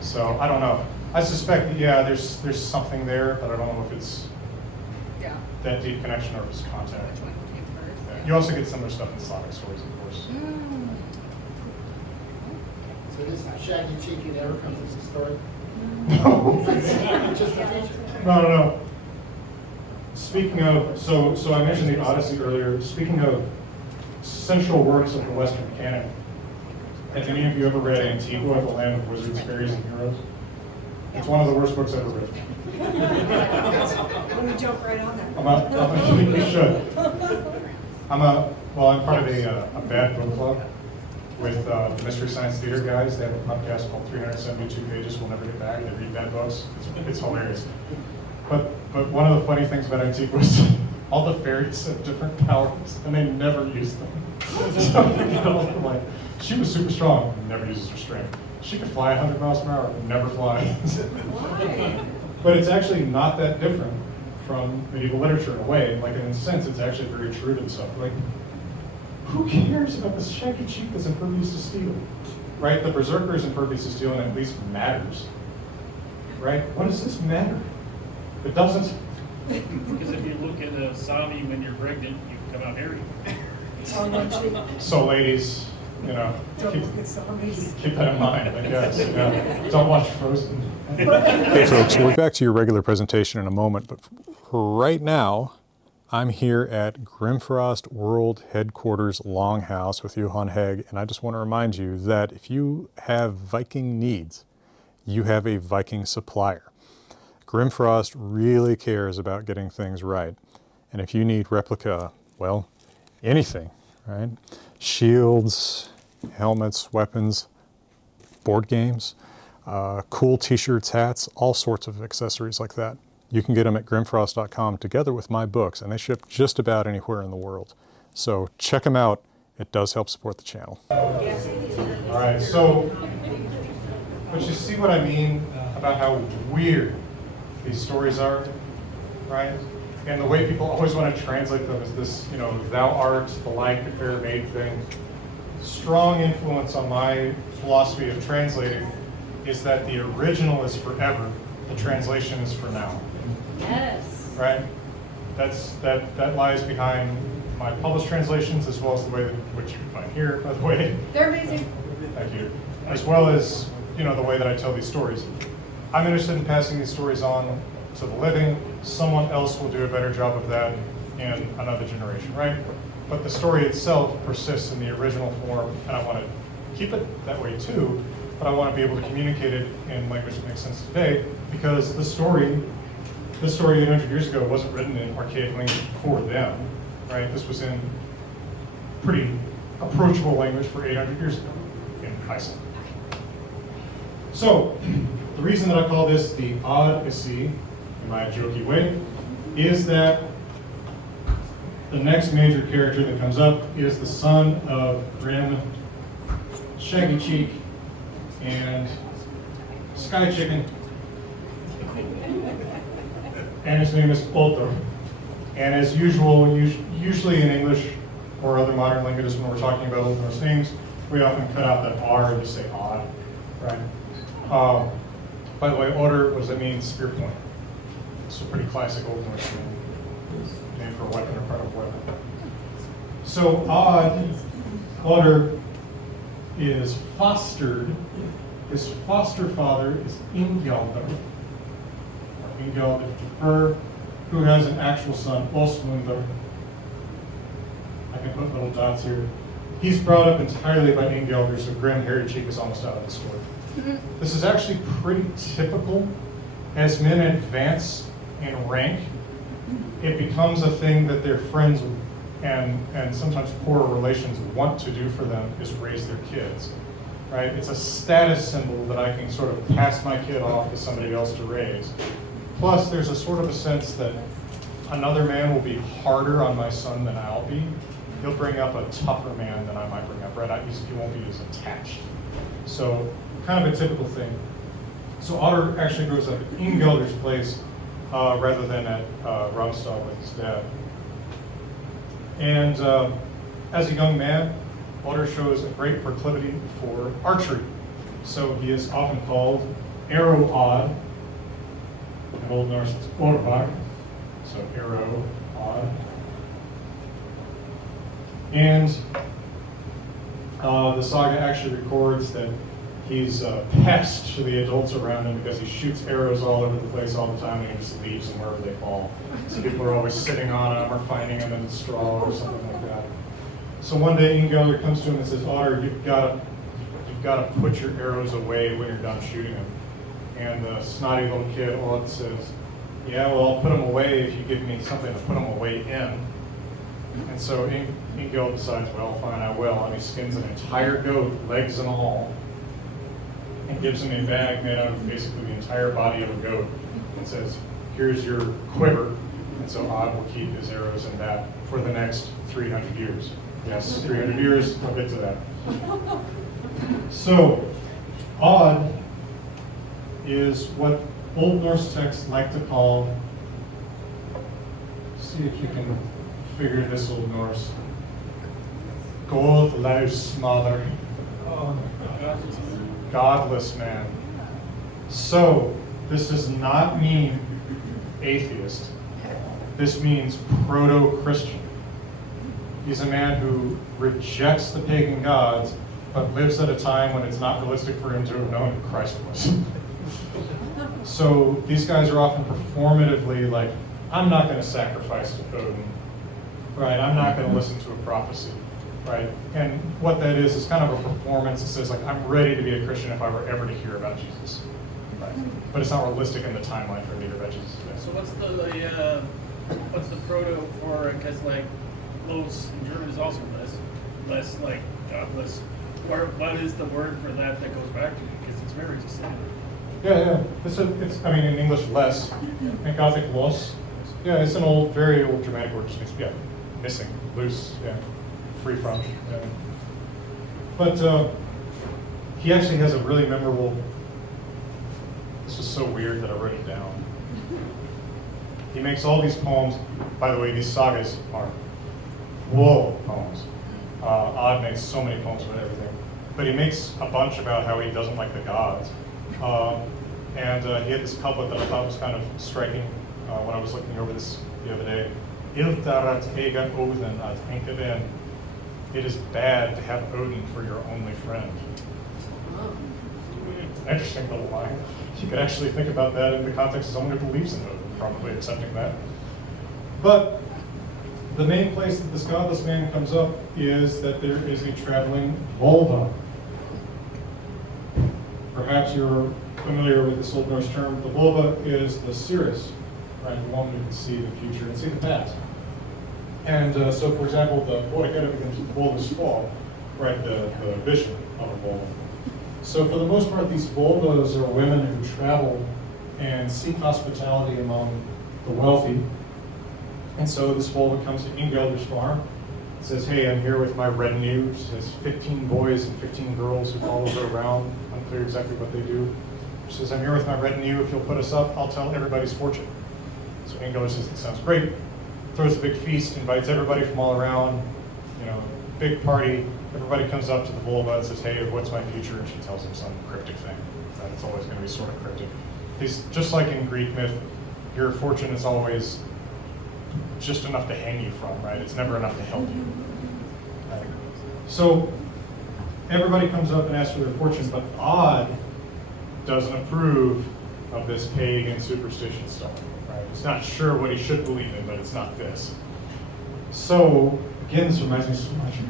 So I don't know. I suspect that, yeah, there's something there, but I don't know if it's Yeah. that deep connection or if it's contact. Which one came first? Yeah. You also get similar stuff in Slavic stories, of course. So this Shaggy-cheek never comes as a story? No. Just a feature? No. Speaking of, so I mentioned the Odyssey earlier. Speaking of central works of the Western canon, have any of you ever read Antigua, the Land of Wizards, Fairies, and Heroes? It's one of the worst books ever written. Let me jump right on that. You should. I'm part of a bad book club with the Mystery Science Theater guys. They have a podcast called 372 Pages We'll Never Get Back. They read bad books. It's hilarious. But one of the funny things about Antigua is all the fairies have different powers, and they never use them. So, you know, like, she was super strong, never uses her strength. She could fly 100 miles per hour, never flies. Why? But it's actually not that different from medieval literature in a way. Like, in a sense, it's actually very true to stuff. Like, who cares about this shaggy cheek that's impervious to steel? Right? The berserker is impervious to steel and at least matters. Right? What does this matter? It doesn't. Because if you look at a Sami when you're pregnant, you come out hairy. So ladies, you know, keep that in mind, I guess. You know, don't watch Frozen. Hey folks, we'll be back to your regular presentation in a moment, but right now I'm here at Grimfrost World Headquarters Longhouse with Johan Hegg, and I just want to remind you that if you have Viking needs, you have a Viking supplier. Grimfrost really cares about getting things right, and if you need replica, well, anything, right? Shields, helmets, weapons, board games, cool t-shirts, hats, all sorts of accessories like that. You can get them at grimfrost.com together with my books, and they ship just about anywhere in the world. So check them out. It does help support the channel. All right, so, but you see what I mean about how weird these stories are, right? And the way people always want to translate them is this, you know, thou art the like a fair maid thing. Strong influence on my philosophy of translating is that the original is forever, the translation is for now. Yes. Right? That lies behind my published translations, as well as the way that, which you can find here, by the way. They're amazing. Thank you. As well as, you know, the way that I tell these stories. I'm interested in passing these stories on to the living. Someone else will do a better job of that in another generation, right? But the story itself persists in the original form, and I want to keep it that way too, but I want to be able to communicate it in language that makes sense today, because this story 800 years ago wasn't written in archaic language for them, right? This was in pretty approachable language for 800 years ago in Iceland. So, the reason that I call this the Odyssey, in my jokey way, is that the next major character that comes up is the son of Grim Shaggy-cheek and Sky Chicken, and his name is ฎrr. And as usual, usually in English or other modern languages, when we're talking about Old Norse names, we often cut out that R and just say Odd, right? By the way, ฎrr, what does that mean? Spear point. It's a pretty classic Old Norse name for a weapon or part of a weapon. So ฎrr is fostered. His foster father is Ingjaldr, or Ingjaldr, who has an actual son, Ásmundur. I can put little dots here. He's brought up entirely by Ingjaldr, so Grim Hairy Cheek is almost out of the story. This is actually pretty typical. As men advance in rank, it becomes a thing that their friends and sometimes poorer relations want to do for them is raise their kids, right? It's a status symbol that I can sort of pass my kid off to somebody else to raise. Plus, there's a sort of a sense that another man will be harder on my son than I'll be. He'll bring up a tougher man than I might bring up, right? He won't be as attached. So, kind of a typical thing. So ฎrr actually grows up at Ingjaldr's place rather than at Hrafnista with his dad. And as a young man, ฎrr shows a great proclivity for archery. So he is often called Arrow-Odd. In Old Norse, it's Ørvar, so Arrow-Odd. And the saga actually records that he's a pest to the adults around him because he shoots arrows all over the place all the time and he just leaves them wherever they fall. So people are always sitting on him or finding him in the straw or something like that. So one day Ingjaldr comes to him and says, ฎrr, you've got to put your arrows away when you're done shooting them. And the snotty little kid, Odd, says, yeah, well, I'll put them away if you give me something to put them away in. And so Ingjaldr decides, well, fine, I will. And he skins an entire goat, legs and all, and gives him a bag made out of basically the entire body of a goat and says, here's your quiver, And so Odd will keep his arrows in that for the next 300 years. Yes, 300 years, I'll get to that. So, Odd is what Old Norse texts like to call, see if you can figure this Old Norse, Godlaus mother, godless man. So, this does not mean atheist. This means proto-Christian. He's a man who rejects the pagan gods, but lives at a time when it's not realistic for him to have known who Christ was. So these guys are often performatively like, I'm not going to sacrifice to Odin, right? I'm not going to listen to a prophecy, right? And what that is kind of a performance that says like, I'm ready to be a Christian if I were ever to hear about Jesus, right? But it's not realistic in the timeline for me to hear about Jesus today. So what's the proto for, because like Los in German is also less like godless. What is the word for that goes back to? Because it's very similar. Yeah. It's I mean, in English, less. In Gothic, los. Yeah, it's an old, very old Germanic word, just means, missing, loose, free from. Yeah. But he actually has a really memorable, this was so weird that I wrote it down. He makes all these poems. By the way, these sagas are whoa poems. Odd makes so many poems about everything. But he makes a bunch about how he doesn't like the gods. And he had this couplet that I thought was kind of striking when I was looking over this the other day. Iltarat ega Odin at Enkeven. It is bad to have Odin for your only friend. It's an interesting little line. You could actually think about that in the context of someone who believes in Odin, probably accepting that. But the main place that this godless man comes up is that there is a traveling vulva. Perhaps you're familiar with this Old Norse term. The vulva is the cirrus, right? The woman who can see the future and see the past. And so, for example, the Ȯrvar-Odds becomes the vulva's fall, right? The vision of a vulva. So, for the most part, these vulvas are women who travel and seek hospitality among the wealthy. And so this vulva comes to Ingelder's farm, says, hey, I'm here with my retinue. She has 15 boys and 15 girls who follow her around. Unclear exactly what they do. She says, I'm here with my retinue. If you'll put us up, I'll tell everybody's fortune. So Ingelder says, that sounds great. Throws a big feast, invites everybody from all around, big party. Everybody comes up to the vulva and says, hey, what's my future? And she tells him some cryptic thing. It's always going to be sort of cryptic. Just like in Greek myth, your fortune is always just enough to hang you from, right? It's never enough to help you. Right? So everybody comes up and asks for their fortune, but Odd doesn't approve of this pagan superstition stuff, right? He's not sure what he should believe in, but it's not this. So, again, this reminds me so much of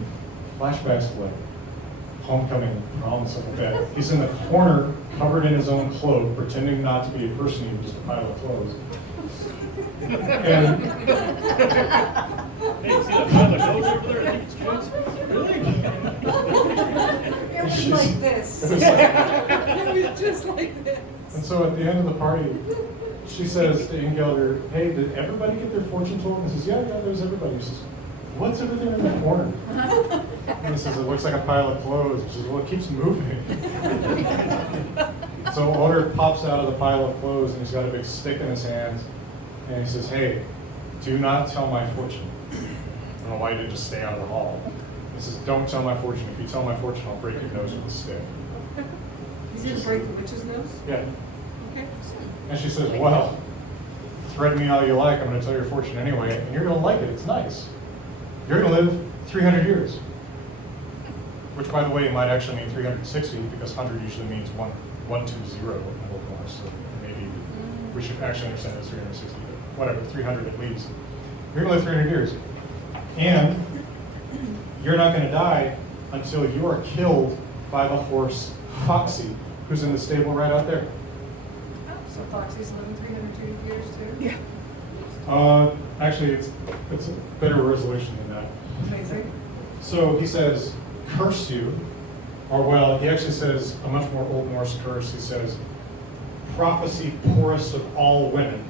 flashbacks to like homecoming, prom, and stuff like that. He's in the corner, covered in his own cloak, pretending not to be a person, even just a pile of clothes. And Hey, see that pile of clothes over there? I think it's kids. Really? It was like this. It was like- It was just like this. And so at the end of the party, she says to Ingelder, hey, did everybody get their fortune told? And he says, yeah, there's everybody. He says, what's everything in the corner? And he says, it looks like a pile of clothes. She says, well, it keeps moving. So Ȯrvar pops out of the pile of clothes and he's got a big stick in his hands. And he says, hey, do not tell my fortune. I don't know why you didn't just stay out of the hall. He says, don't tell my fortune. If you tell my fortune, I'll break your nose with a stick. He's gonna break the witch's nose? Yeah. Okay. And she says, well, threaten me all you like. I'm going to tell your fortune anyway. And you're going to like it. It's nice. You're going to live 300 years. Which, by the way, might actually mean 360 because 100 usually means 120 in Old Norse. So maybe we should actually understand it's 360. But whatever, 300 at least. You're going to live 300 years. And you're not going to die until you are killed by the horse Foxy, who's in the stable right out there. So Foxy's living 302 years too? Yeah. Actually, it's a better resolution than that. Amazing. So he says, curse you, or well, he actually says a much more Old Norse curse. He says, prophecy poorest of all women.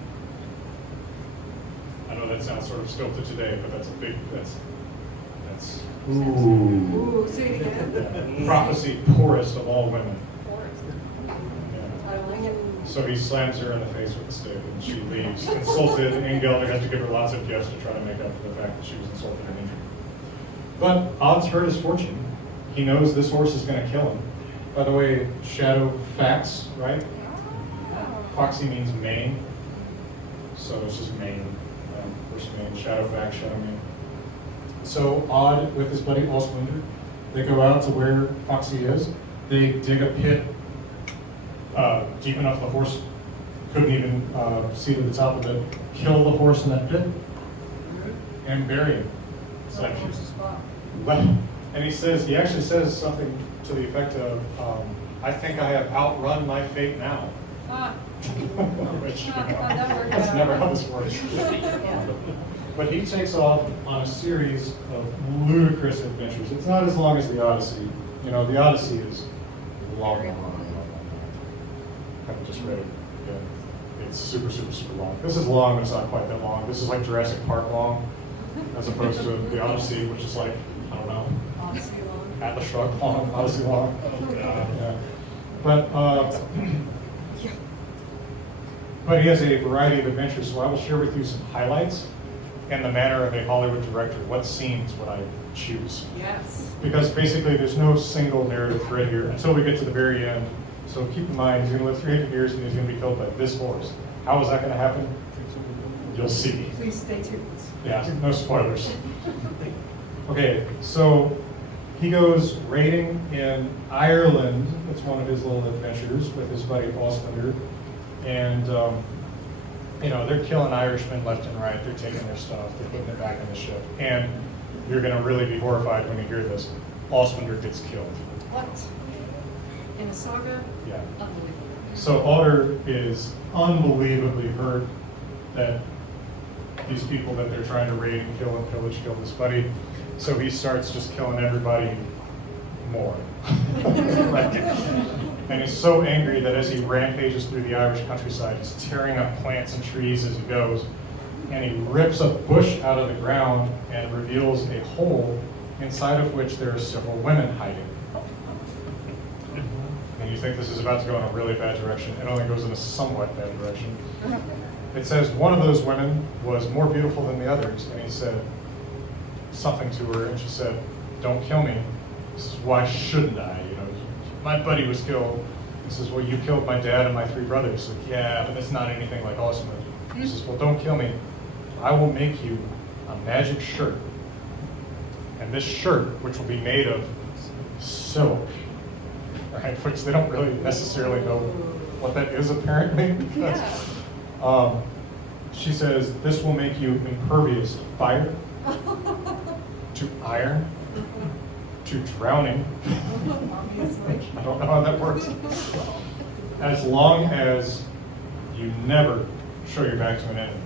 I don't that sounds sort of stilted today, but that's Ooh, say it again. prophecy poorest of all women. I like it. So he slams her in the face with the stick, and she leaves, insulted, and Gelder has to give her lots of gifts to try to make up for the fact that she was insulted and injured. But Odds heard his fortune. He knows this horse is going to kill him. By the way, shadow fax, right? Foxy means mane, so it's just mane. Horse mane, shadow fax, shadow mane. So Odd, with his buddy Oswinder, they go out to where Foxy is. They dig a pit deep enough the horse couldn't even see to the top of it. Kill the horse in that pit and bury him. It's like, and he actually says something to the effect of, I think I have outrun my fate now. Which, that's never how this works. But he takes off on a series of ludicrous adventures. It's not as long as the Odyssey. You know, the Odyssey is long. I just read it again. It's super, super, super long. This is long, but it's not quite that long. This is like Jurassic Park long, as opposed to the Odyssey, which is like, I don't know, Odyssey long. Atlas Shrugged long, Odyssey long. Oh, Yeah. But he has a variety of adventures, so I will share with you some highlights in the manner of a Hollywood director. What scenes would I choose? Yes. Because basically there's no single narrative thread here until we get to the very end. So keep in mind, he's going to live 300 years and he's going to be killed by this horse. How is that going to happen? You'll see. Please stay tuned. Yeah, no spoilers. Okay, so he goes raiding in Ireland. It's one of his little adventures with his buddy Oswinder. And, they're killing Irishmen left and right. They're taking their stuff. They're putting it back in the ship. And you're going to really be horrified when you hear this. Oswinder gets killed. What? In the saga? Yeah. Unbelievable. So ฎr is unbelievably hurt that these people that they're trying to raid and kill and pillage kill his buddy. So he starts just killing everybody more. And he's so angry that as he rampages through the Irish countryside, he's tearing up plants and trees as he goes. And he rips a bush out of the ground and reveals a hole inside of which there are several women hiding. And you think this is about to go in a really bad direction. It only goes in a somewhat bad direction. It says one of those women was more beautiful than the others, and he said something to her, and she said, "Don't kill me." He says, "Why shouldn't I? My buddy was killed." He says, "Well, you killed my dad and my 3 brothers." Like, "Yeah, but that's not anything like Oswinder." He says, "Well, don't kill me. I will make you a magic shirt. And this shirt, which will be made of silk," right? Which they don't really necessarily know what that is apparently. Because, she says, "This will make you impervious to fire, to iron, to drowning." Obviously. I don't know how that works. As long as you never show your back to an enemy.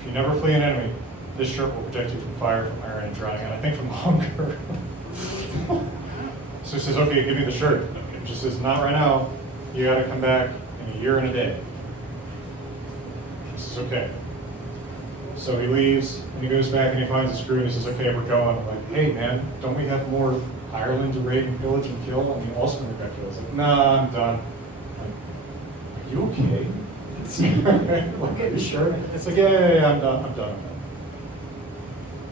If you never flee an enemy, this shirt will protect you from fire, from iron, and drowning, and I think from hunger. So he says, "Okay, give me the shirt." She says, "Not right now. You got to come back in a year and a day." He says, "Okay." So he leaves, and he goes back, and he finds a screw, and he says, "Okay, we're going." I'm like, "Hey, man, don't we have more Ireland to raid and pillage and kill? I mean, Oswinder got killed." He's like, "Nah, I'm done." I'm like, "Are you okay?" Like, "Are you sure?" It's like, yeah, I'm done.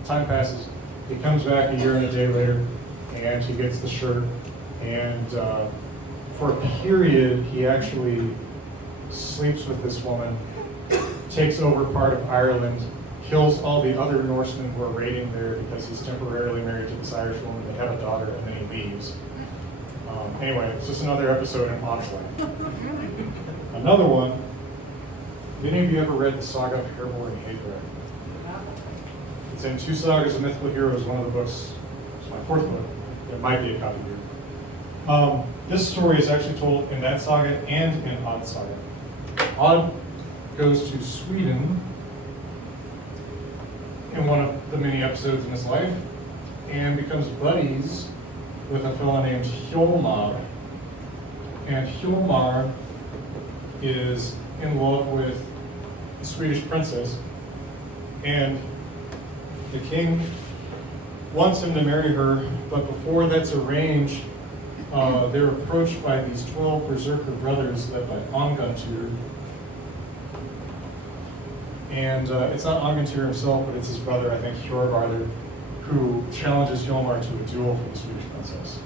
Time passes. He comes back a year and a day later, and he gets the shirt. And for a period, he actually sleeps with this woman, takes over part of Ireland, kills all the other Norsemen who are raiding there because he's temporarily married to this Irish woman. They have a daughter, and then he leaves. Anyway, it's just another episode in Odd's Life. Another one. Have any of you ever read the Saga of Arrow-Odd? It's in 2 Sagas of Mythical Heroes, one of the books. It's my 4th book. There might be a copy here. This story is actually told in that saga and in Odd Saga. Odd goes to Sweden in one of the many episodes in his life and becomes buddies with a fellow named Hjalmar. And Hjalmar is in love with the Swedish princess, And the king wants him to marry her, but before that's arranged, they're approached by these 12 berserker brothers led by Angantyr. And it's not Angantyr himself, but it's his brother, I think, Ďorvar, who challenges Hjalmar to a duel for the Swedish princess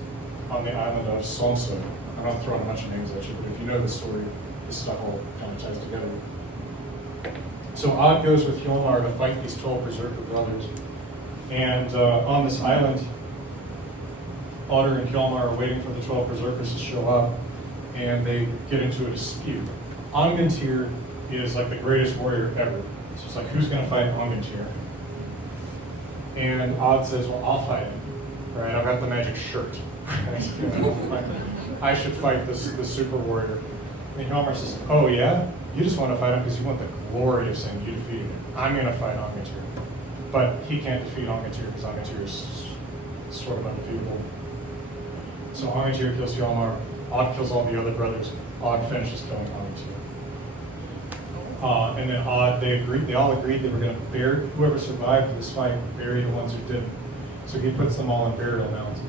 on the island of Solmsö. I'm not throwing a bunch of names at you, but if you know the story, this stuff all kind of ties together. So Odd goes with Hjalmar to fight these 12 berserker brothers. And on this island, Otter and Hjalmar are waiting for the 12 berserkers to show up, and they get into a dispute. Angantyr is like the greatest warrior ever. So it's like, who's going to fight Angantyr? And Odd says, well, I'll fight him. Right? I've got the magic shirt. I should fight this super warrior. And Hjalmar says, oh yeah? You just want to fight him because you want the glory of saying you defeated him. I'm going to fight Angantyr. But he can't defeat Angantyr because Angantyr is sort of undefeatable. So Angantyr kills Hjalmar. Odd kills all the other brothers. Odd finishes killing Angantyr. And then Odd, they all agreed they were going to bury whoever survived this fight, bury the ones who didn't. So he puts them all in burial mounds.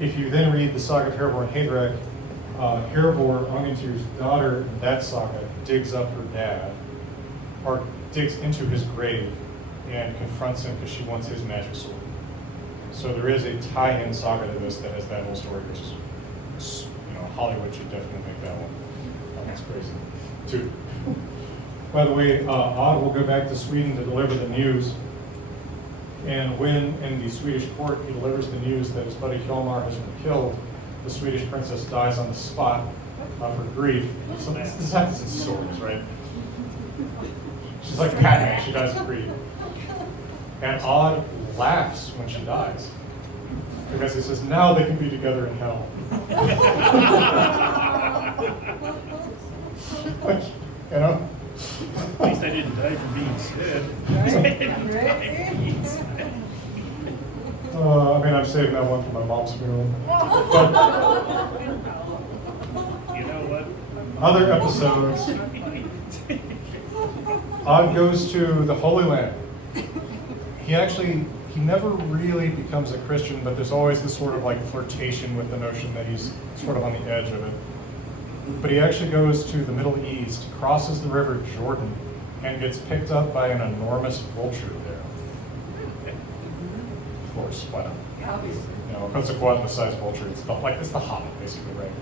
If you then read the Saga of Hervor and Haedrek, Hervor, Angantyr's daughter in that saga, digs up her dad, or digs into his grave and confronts him because she wants his magic sword. So there is a tie-in saga to this that has that whole story, which is, Hollywood should definitely make that one. That's crazy, too. By the way, Odd will go back to Sweden to deliver the news. And when in the Swedish court he delivers the news that his buddy Hjalmar has been killed, the Swedish princess dies on the spot for grief. So this happens in stories, right? She's like Batman, she dies of grief. And Odd laughs when she dies, because he says, now they can be together in hell. At least I didn't die from being sad. I'm saving that one for my mom's funeral. You know what? Other episodes. Odd goes to the Holy Land. He never really becomes a Christian, but there's always this sort of like flirtation with the notion that he's sort of on the edge of it. But he actually goes to the Middle East, crosses the river Jordan, and gets picked up by an enormous vulture there. Of course, why not? Quetzalcoatl-sized vulture. It's the Hobbit, basically, right?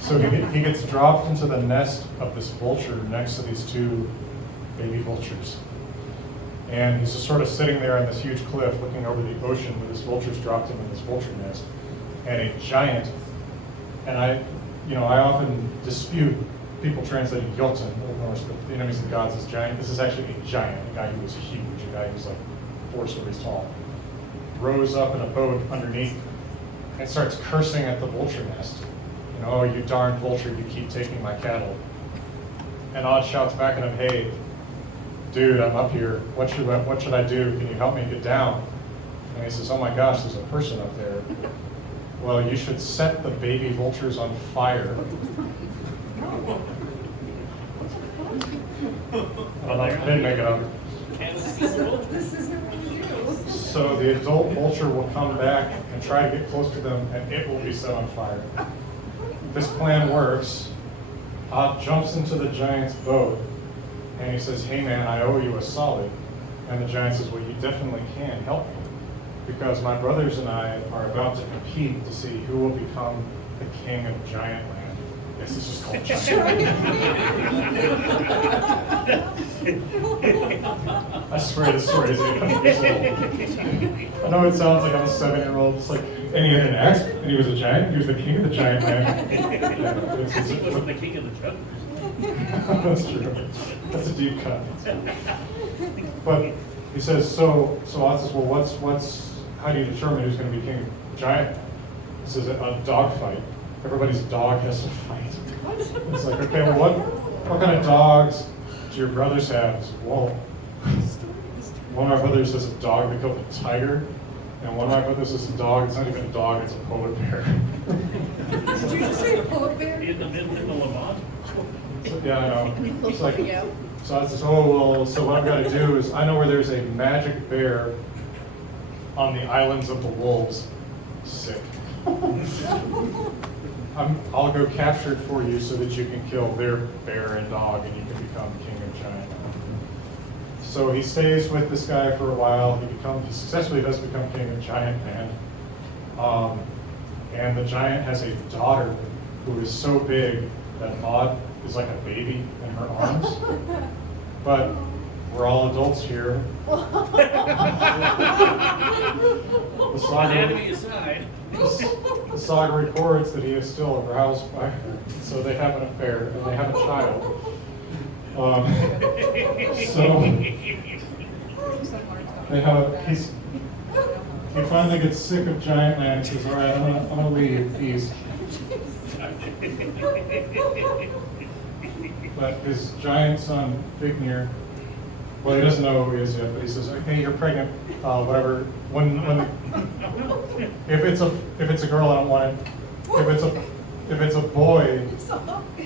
So he gets dropped into the nest of this vulture next to these two baby vultures. And he's just sort of sitting there on this huge cliff looking over the ocean where this vulture's dropped him in this vulture nest. And a giant, and I often dispute people translating Jotun, Old Norse, but the enemies of the gods is giant. This is actually a giant, a guy who was huge, a guy who was like 4 stories tall. Rose up in a boat underneath and starts cursing at the vulture nest. Oh, you darn vulture, you keep taking my cattle. And Odd shouts back at him, hey, dude, I'm up here. What should I do? Can you help me get down? And he says, oh my gosh, there's a person up there. Well, you should set the baby vultures on fire. I didn't make it up. So the adult vulture will come back and try to get close to them, and it will be set on fire. This plan works. Odd jumps into the giant's boat, and he says, hey man, I owe you a solid. And the giant says, well, you definitely can help me, because my brothers and I are about to compete to see who will become the king of Giant Land. Yes, this is called Giant I swear this story is 800 years old. I know it sounds like I'm a 7-year-old. It's like, and he had an axe, and he was a giant. He was the king of the Giant Land. He wasn't the king of the jungle. That's true. That's a deep cut. But he says, so Odd says, well, how do you determine who's going to be king of Giant? He says, a dog fight. Everybody's dog has to fight. It's like, okay, well, what kind of dogs do your brothers have? He says, well, one of my brothers has a dog that killed a tiger, and one of my brothers has a dog. It's not even a dog; it's a polar bear. Did you just say polar bear? In the Levant? So, yeah, I know. It's like, So Odd says, oh, well, so what I've got to do is, I know where there's a magic bear on the islands of the wolves. Sick. I'll go capture it for you so that you can kill their bear and dog and you can become king of Giant Land. So he stays with this guy for a while. He successfully does become king of Giant Land. And the giant has a daughter who is so big that Odd is like a baby in her arms. But we're all adults here. The saga, Anatomy aside. the saga records that he is still aroused by her. So they have an affair and they have a child. So they have he finally gets sick of Giant Land and says, all right, I'm gonna leave, peace. But his giant son, Vignir, well, he doesn't know who he is yet, but he says, okay, you're pregnant, whatever. If it's a girl, I don't want it. If it's a boy,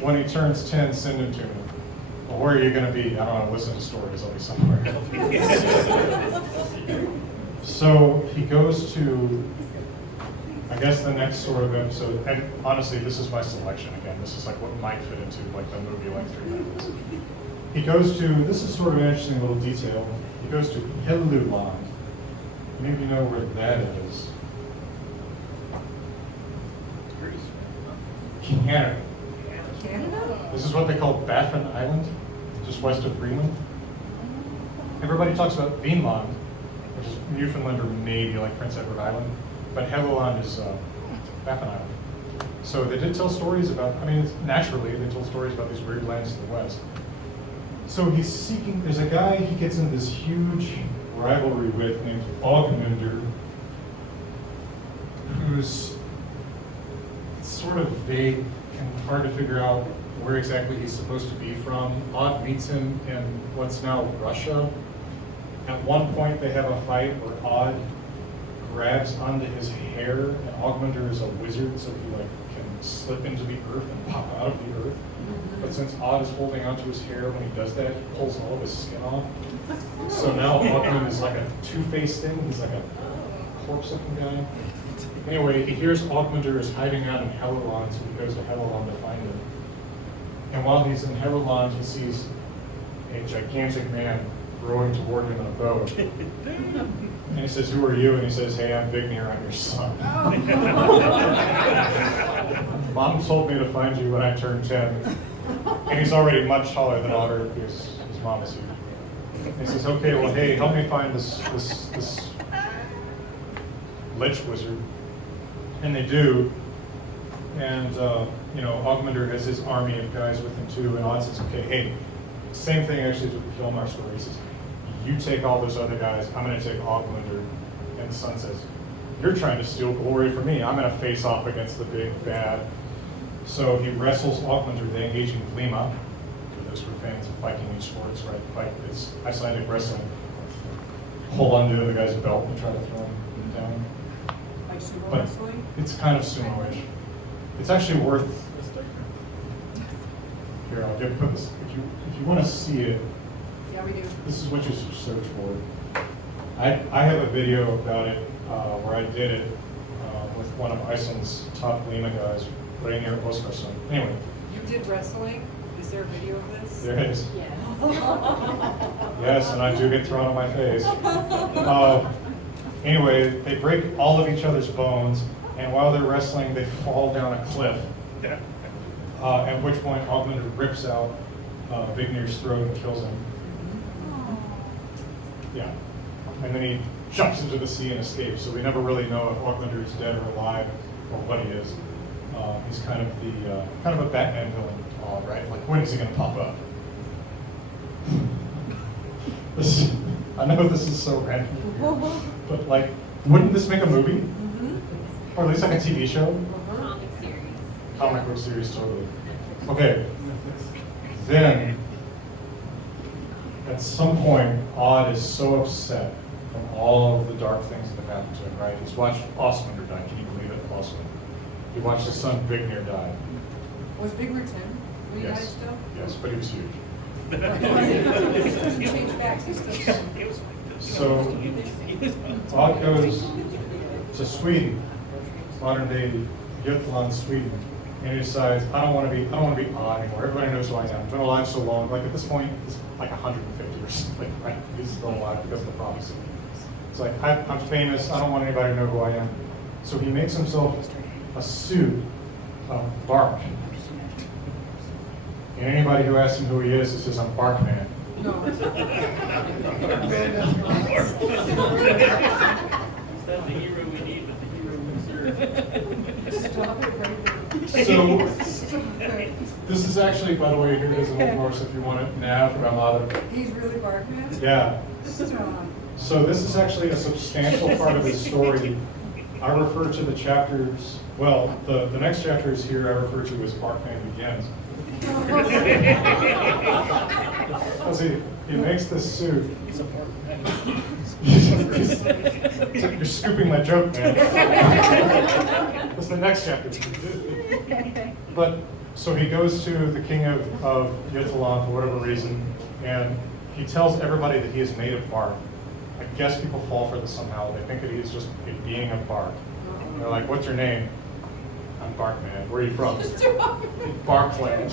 when he turns 10, send him to me. Well, where are you gonna be? I don't want to listen to stories, I'll be somewhere. So he goes to, I guess, the next sort of episode, and honestly, this is my selection again. This is like what might fit into like the movie like 3 minutes. He goes to, this is sort of an interesting little detail. He goes to Helluland. Maybe you know where that is. Canada. Canada? This is what they call Baffin Island, just west of Greenland. Everybody talks about Vinland, which is Newfoundland or maybe like Prince Edward Island, but Helluland is Baffin Island. So they did tell stories about, naturally they told stories about these weird lands to the west. So he's seeking, there's a guy he gets in this huge rivalry with named Augmundr, who's sort of vague and hard to figure out where exactly he's supposed to be from. Odd meets him in what's now Russia. At one point they have a fight where Odd grabs onto his hair, and Augmundr is a wizard, so he like can slip into the earth and pop out of the earth. But since Odd is holding onto his hair when he does that, he pulls all of his skin off. So now Augmundr is like a two-faced thing. He's like a corpse-looking guy. Anyway, he hears Augmundr is hiding out in Helluland, so he goes to Helluland to find him. And while he's in Helluland, he sees a gigantic man rowing toward him in a boat. And he says, who are you? And he says, hey, I'm Vignir, I'm your son. Mom told me to find you when I turned 10. And he's already much taller than Otter because his mom is huge. And he says, okay, well, hey, help me find this lich wizard. And they do. And, Augmundr has his army of guys with him too. And Odd says, okay, hey, same thing actually with the Kilmar story. He says, you take all those other guys, I'm going to take Augmundr. And the son says, you're trying to steal glory from me. I'm going to face off against the big bad. So he wrestles Augmundr. They engage in Glima. For those who are fans of Viking sports, right? It's Icelandic wrestling. Hold on to the guy's belt and try to throw him down. Like sumo But wrestling? it's kind of sumo-ish. It's actually worth. Here, I'll put this. If you want to see it, Yeah, we do. this is what you should search for. I have a video about it where I did it with one of Iceland's top Glima guys, Reynir Óskarsson. Anyway, You did wrestling? Is there a video of this? there it is. Yes. Yes, and I do get thrown on my face. Anyway, they break all of each other's bones, and while they're wrestling, they fall down a cliff. At which point, Augmundr rips out Vignir's throat and kills him. Yeah, and then he jumps into the sea and escapes. So we never really know if Augmundr is dead or alive, or what he is. He's kind of a Batman villain, right? Like, when is he going to pop up? I know this is so random, but like, wouldn't this make a movie? Or at least like a TV show? Comic series. Comic book series, totally. Okay, then at some point, Odd is so upset from all of the dark things that have happened to him, right? He's watched Ásmundur die. Can you believe it? Ásmundur. He watched his son Vignir die. Was Big Red 10 when you guys Yes, still? yes, but he was huge. He doesn't change facts, he still. So Odd goes to Sweden, modern day Jutland, Sweden, and he decides I don't want to be Odd anymore. Everybody knows who I am. I've been alive so long. Like at this point, it's like 150 or something. Right? He's still alive because of the prophecy. It's like I'm famous. I don't want anybody to know who I am. So he makes himself a suit of bark. And anybody who asks him who he is says I'm Barkman. No. Is that the hero we need, but the hero we serve? Stop it right there. So this is actually, by the way, here it is in Old Norse if you want it now for Amada. He's really Barkman? Yeah. Stop. So this is actually a substantial part of his story. I refer to the chapters, well, the next chapters here I refer to as Barkman Begins. Because he makes this suit. He's a part You're scooping my joke, man. That's the next chapter. But, so he goes to the king of Jutland for whatever reason, and he tells everybody that he is made of bark. I guess people fall for this somehow. They think that he is just a being of bark. And they're like, what's your name? I'm Barkman. Where are you from? Barkland.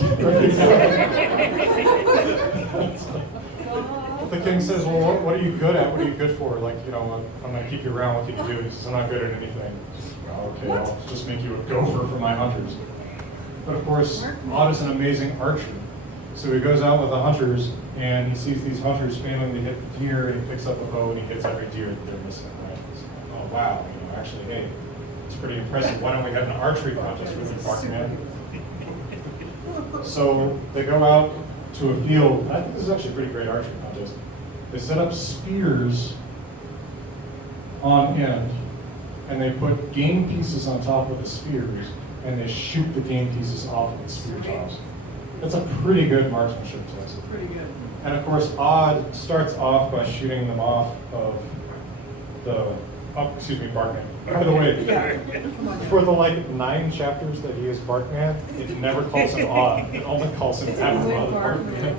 But the king says, well, what are you good at? What are you good for? Like, you know, I'm going to keep you around. What can you do? He says, I'm not good at anything. Well, okay, I'll just make you a gopher for my hunters. But of course, Odd is an amazing archer. So he goes out with the hunters, and he sees these hunters failing to hit deer, and he picks up a bow, and he hits every deer that they're missing, right? Oh, wow, you know, actually, hey, it's pretty impressive. Why don't we have an archery contest with you, Barkman? So they go out to a field. I think this is actually a pretty great archery contest. They set up spears on end, and they put game pieces on top of the spears, and they shoot the game pieces off of the spear tops. That's a pretty good marksmanship test. Pretty good. And of course, Odd starts off by shooting them off of Barkman. By the way, Come on for now. the like 9 chapters that he is Barkman, it never calls him Odd. It only calls him Barkman. Barkman.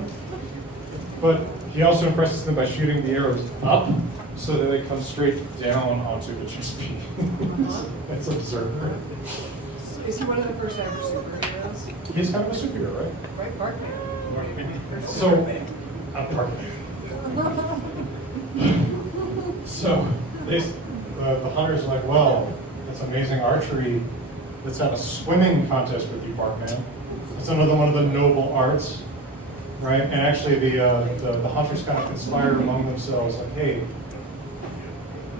But he also impresses them by shooting the arrows up so that they come straight down onto the chest piece. That's absurd. Is he one of the first ever superheroes? He's kind of a superhero, right? Right, Barkman. So, I'm Barkman. So the hunters are like, well, that's amazing archery. Let's have a swimming contest with you, Barkman. It's another one of the noble arts, right? And actually, the hunters kind of conspire among themselves, like, hey,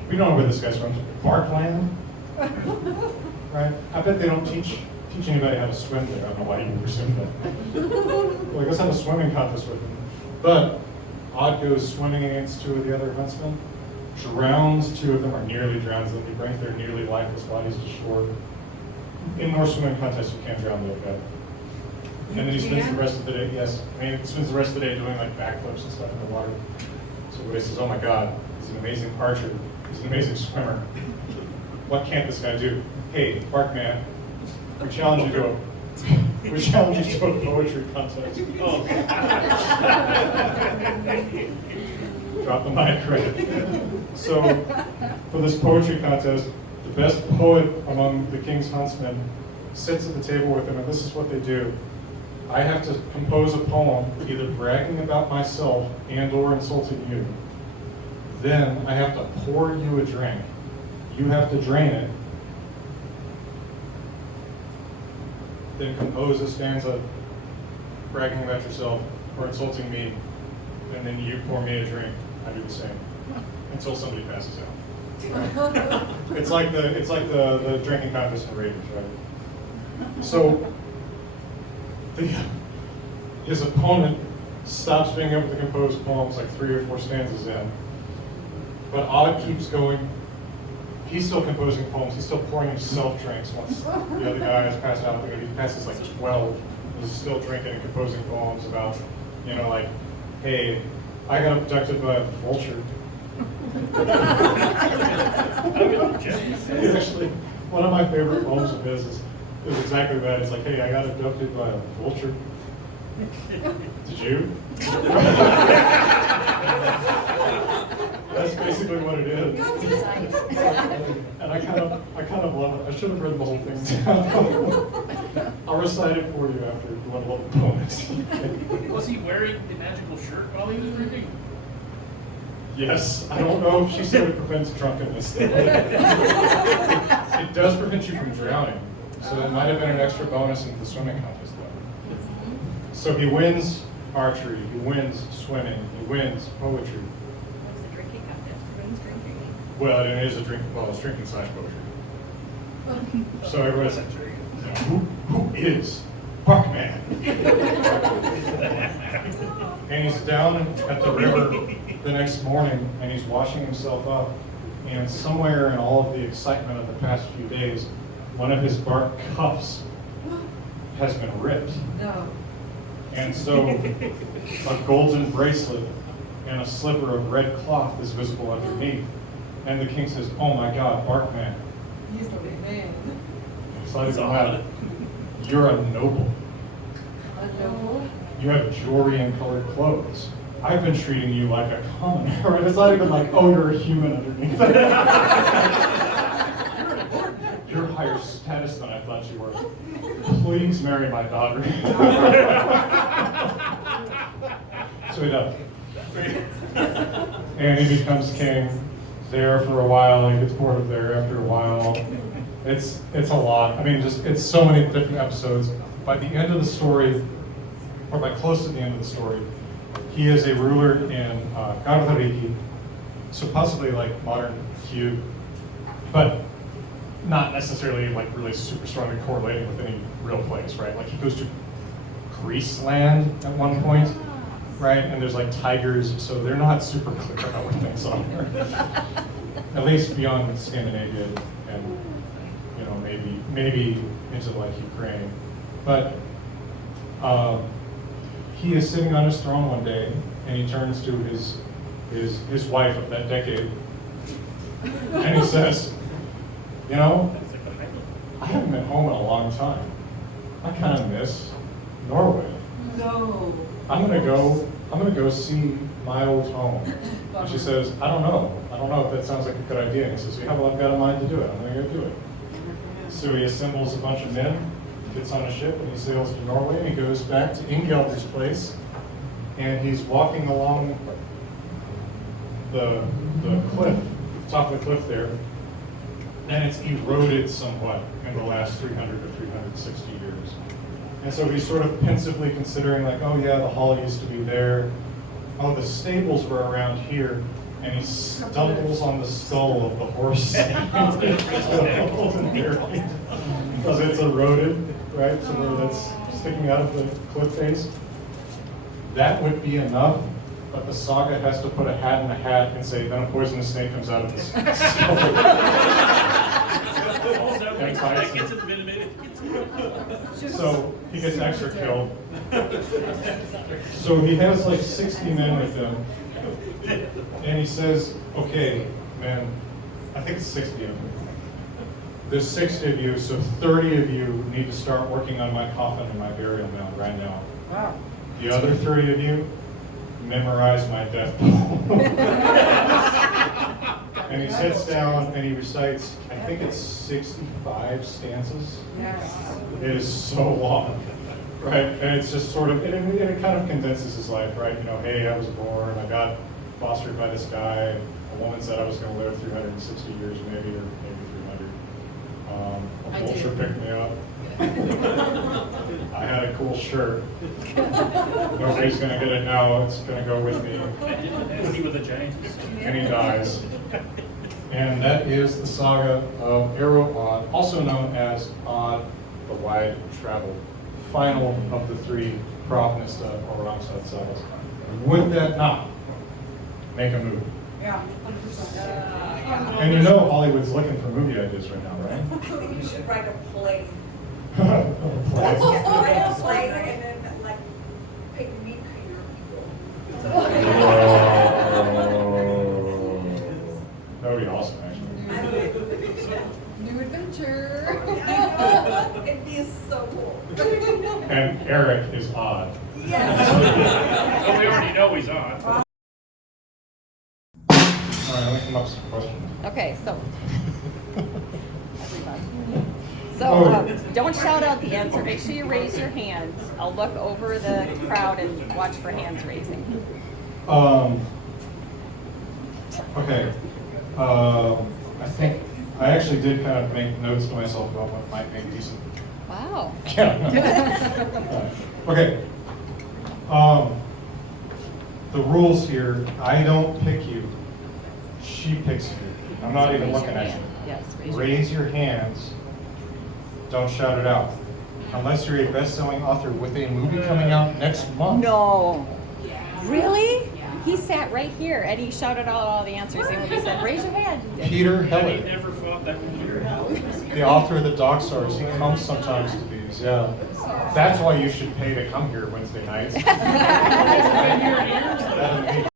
we don't know where this guy's from. Barkland, right? I bet they don't teach anybody how to swim there. I don't know why you would presume that. Like, let's have a swimming contest with him. But Odd goes swimming against 2 of the other huntsmen, drowns 2 of them, are nearly drowns them. He brings their nearly lifeless bodies to shore. In Norse swimming contests, you can't drown the other guy. And then he spends the rest of the day, yes, I mean, he spends the rest of the day doing like backflips and stuff in the water. So everybody says, oh my God, he's an amazing archer. He's an amazing swimmer. What can't this guy do? Hey, Barkman, we challenge you to a poetry contest. Oh. Drop the mic, right? So, for this poetry contest, the best poet among the king's huntsmen sits at the table with him, and this is what they do. I have to compose a poem either bragging about myself and/or insulting you. Then I have to pour you a drink. You have to drain it. Then compose a stanza bragging about yourself or insulting me, and then you pour me a drink. I do the same until somebody passes out. It's like the drinking contest in Raiders, right? So his opponent stops being able to compose poems like 3 or 4 stanzas in, but Odd keeps going. He's still composing poems. He's still pouring himself drinks once the other guy has passed out. He passes like 12. He's still drinking and composing poems about, you know, like, hey, I got abducted by a vulture. Actually, one of my favorite poems of his is exactly that. It's like, hey, I got abducted by a vulture. Did you? That's basically what it is. And I kind of love it. I should have read the whole thing down. I'll recite it for you after one little bonus. Was he wearing the magical shirt while he was drinking? Yes, I don't know if she said it prevents drunkenness. It does prevent you from drowning, so it might have been an extra bonus in the swimming contest though. So he wins archery, he wins swimming, he wins poetry. What's the drinking contest? Everyone's drinking. Well, it is a drink. Well, it's drinking / poetry. So everybody's like, who is Barkman? And he's down at the river the next morning, and he's washing himself up. And somewhere in all of the excitement of the past few days, one of his bark cuffs has been ripped. No. And so a golden bracelet and a sliver of red cloth is visible underneath. And the king says, "Oh my God, Barkman." He's the big man. So I said, "You're a noble. A noble. You have jewelry and colored clothes. I've been treating you like a commoner." Right? It's not even like, "Oh, you're a human underneath." You're higher status than I thought you were. Please marry my daughter. So he does. And he becomes king there for a while. He gets bored of there after a while. It's a lot. I mean, it's so many different episodes. By the end of the story, or by close to the end of the story, he is a ruler in Ďarðaríki, so possibly like modern Kyiv, but not necessarily like really super strongly correlating with any real place, right? Like he goes to Greece land at one point, right? And there's like tigers, so they're not super clear about where things are. At least beyond Scandinavia and maybe into like Ukraine. But he is sitting on his throne one day, and he turns to his wife of that decade, and he says, "You know, I haven't been home in a long time. I kind of miss Norway. No. I'm gonna go see my old home." And she says, I don't know if that sounds like a good idea." And he says, "Yeah, well, I've got a mind to do it. I'm gonna go do it." So he assembles a bunch of men, gets on a ship, and he sails to Norway, and he goes back to Ingjaldar's place, and he's walking along the cliff, top of the cliff there, and it's eroded somewhat in the last 300 to 360 years. And so he's sort of pensively considering, like, oh yeah, the hall used to be there. Oh, the stables were around here. And he stumbles on the skull of the horse because it's eroded, right? So where that's sticking out of the cliff face. That would be enough, but the saga has to put a hat in a hat and say, then a poisonous snake comes out of the skull. That gets eliminated. So he gets extra killed. So he has like 60 men with him. And he says, "Okay, man, I think it's 60 of them. There's 60 of you, so 30 of you need to start working on my coffin and my burial mound right now. Wow. The other 30 of you, memorize my death poem." And he sits down and he recites, I think it's 65 stanzas. Yes. It is so long, right? And it's just sort of, and it kind of condenses his life, right? You know, hey, I was born, I got fostered by this guy. A woman said I was going to live 360 years, maybe 300. A vulture picked me up. I had a cool shirt. Nobody's going to get it now. It's going to go with me. And he was a giant. And he dies. And that is the saga of Arrow-Odd, also known as Odd the Wide-Traveled, final of the 3 Hrafnista or Ørvar-Odds sagas. Would that not make a movie? Yeah, 100%. And you know Hollywood's looking for movie ideas right now, right? I think you should write a play. Play. Write a play and then like pick meat eater people. That would be awesome, actually. New adventure. It'd be so cool. And Eric is odd. Yeah. right, let me come up with some questions. Okay, so. Everybody. So Oh. don't shout out the answer. Make sure you raise your hand. I'll look over the crowd and watch for hands raising. Okay. I think I actually did kind of make notes to myself about what might make decent. Wow. Yeah. Okay. The rules here, I don't pick you. She picks you. I'm not even Raise looking your at hand. you. Yes, Raise your hands. Don't shout it out. Unless you're a best-selling author with a movie coming out next month. No. Really? He sat right here and he shouted out all the answers and he said, raise your hand. Peter And he Heller, never fought that one. the author of the Dog Stars, he comes sometimes to these. Yeah. That's why you should pay to come here Wednesday nights. Been here years. That'd be-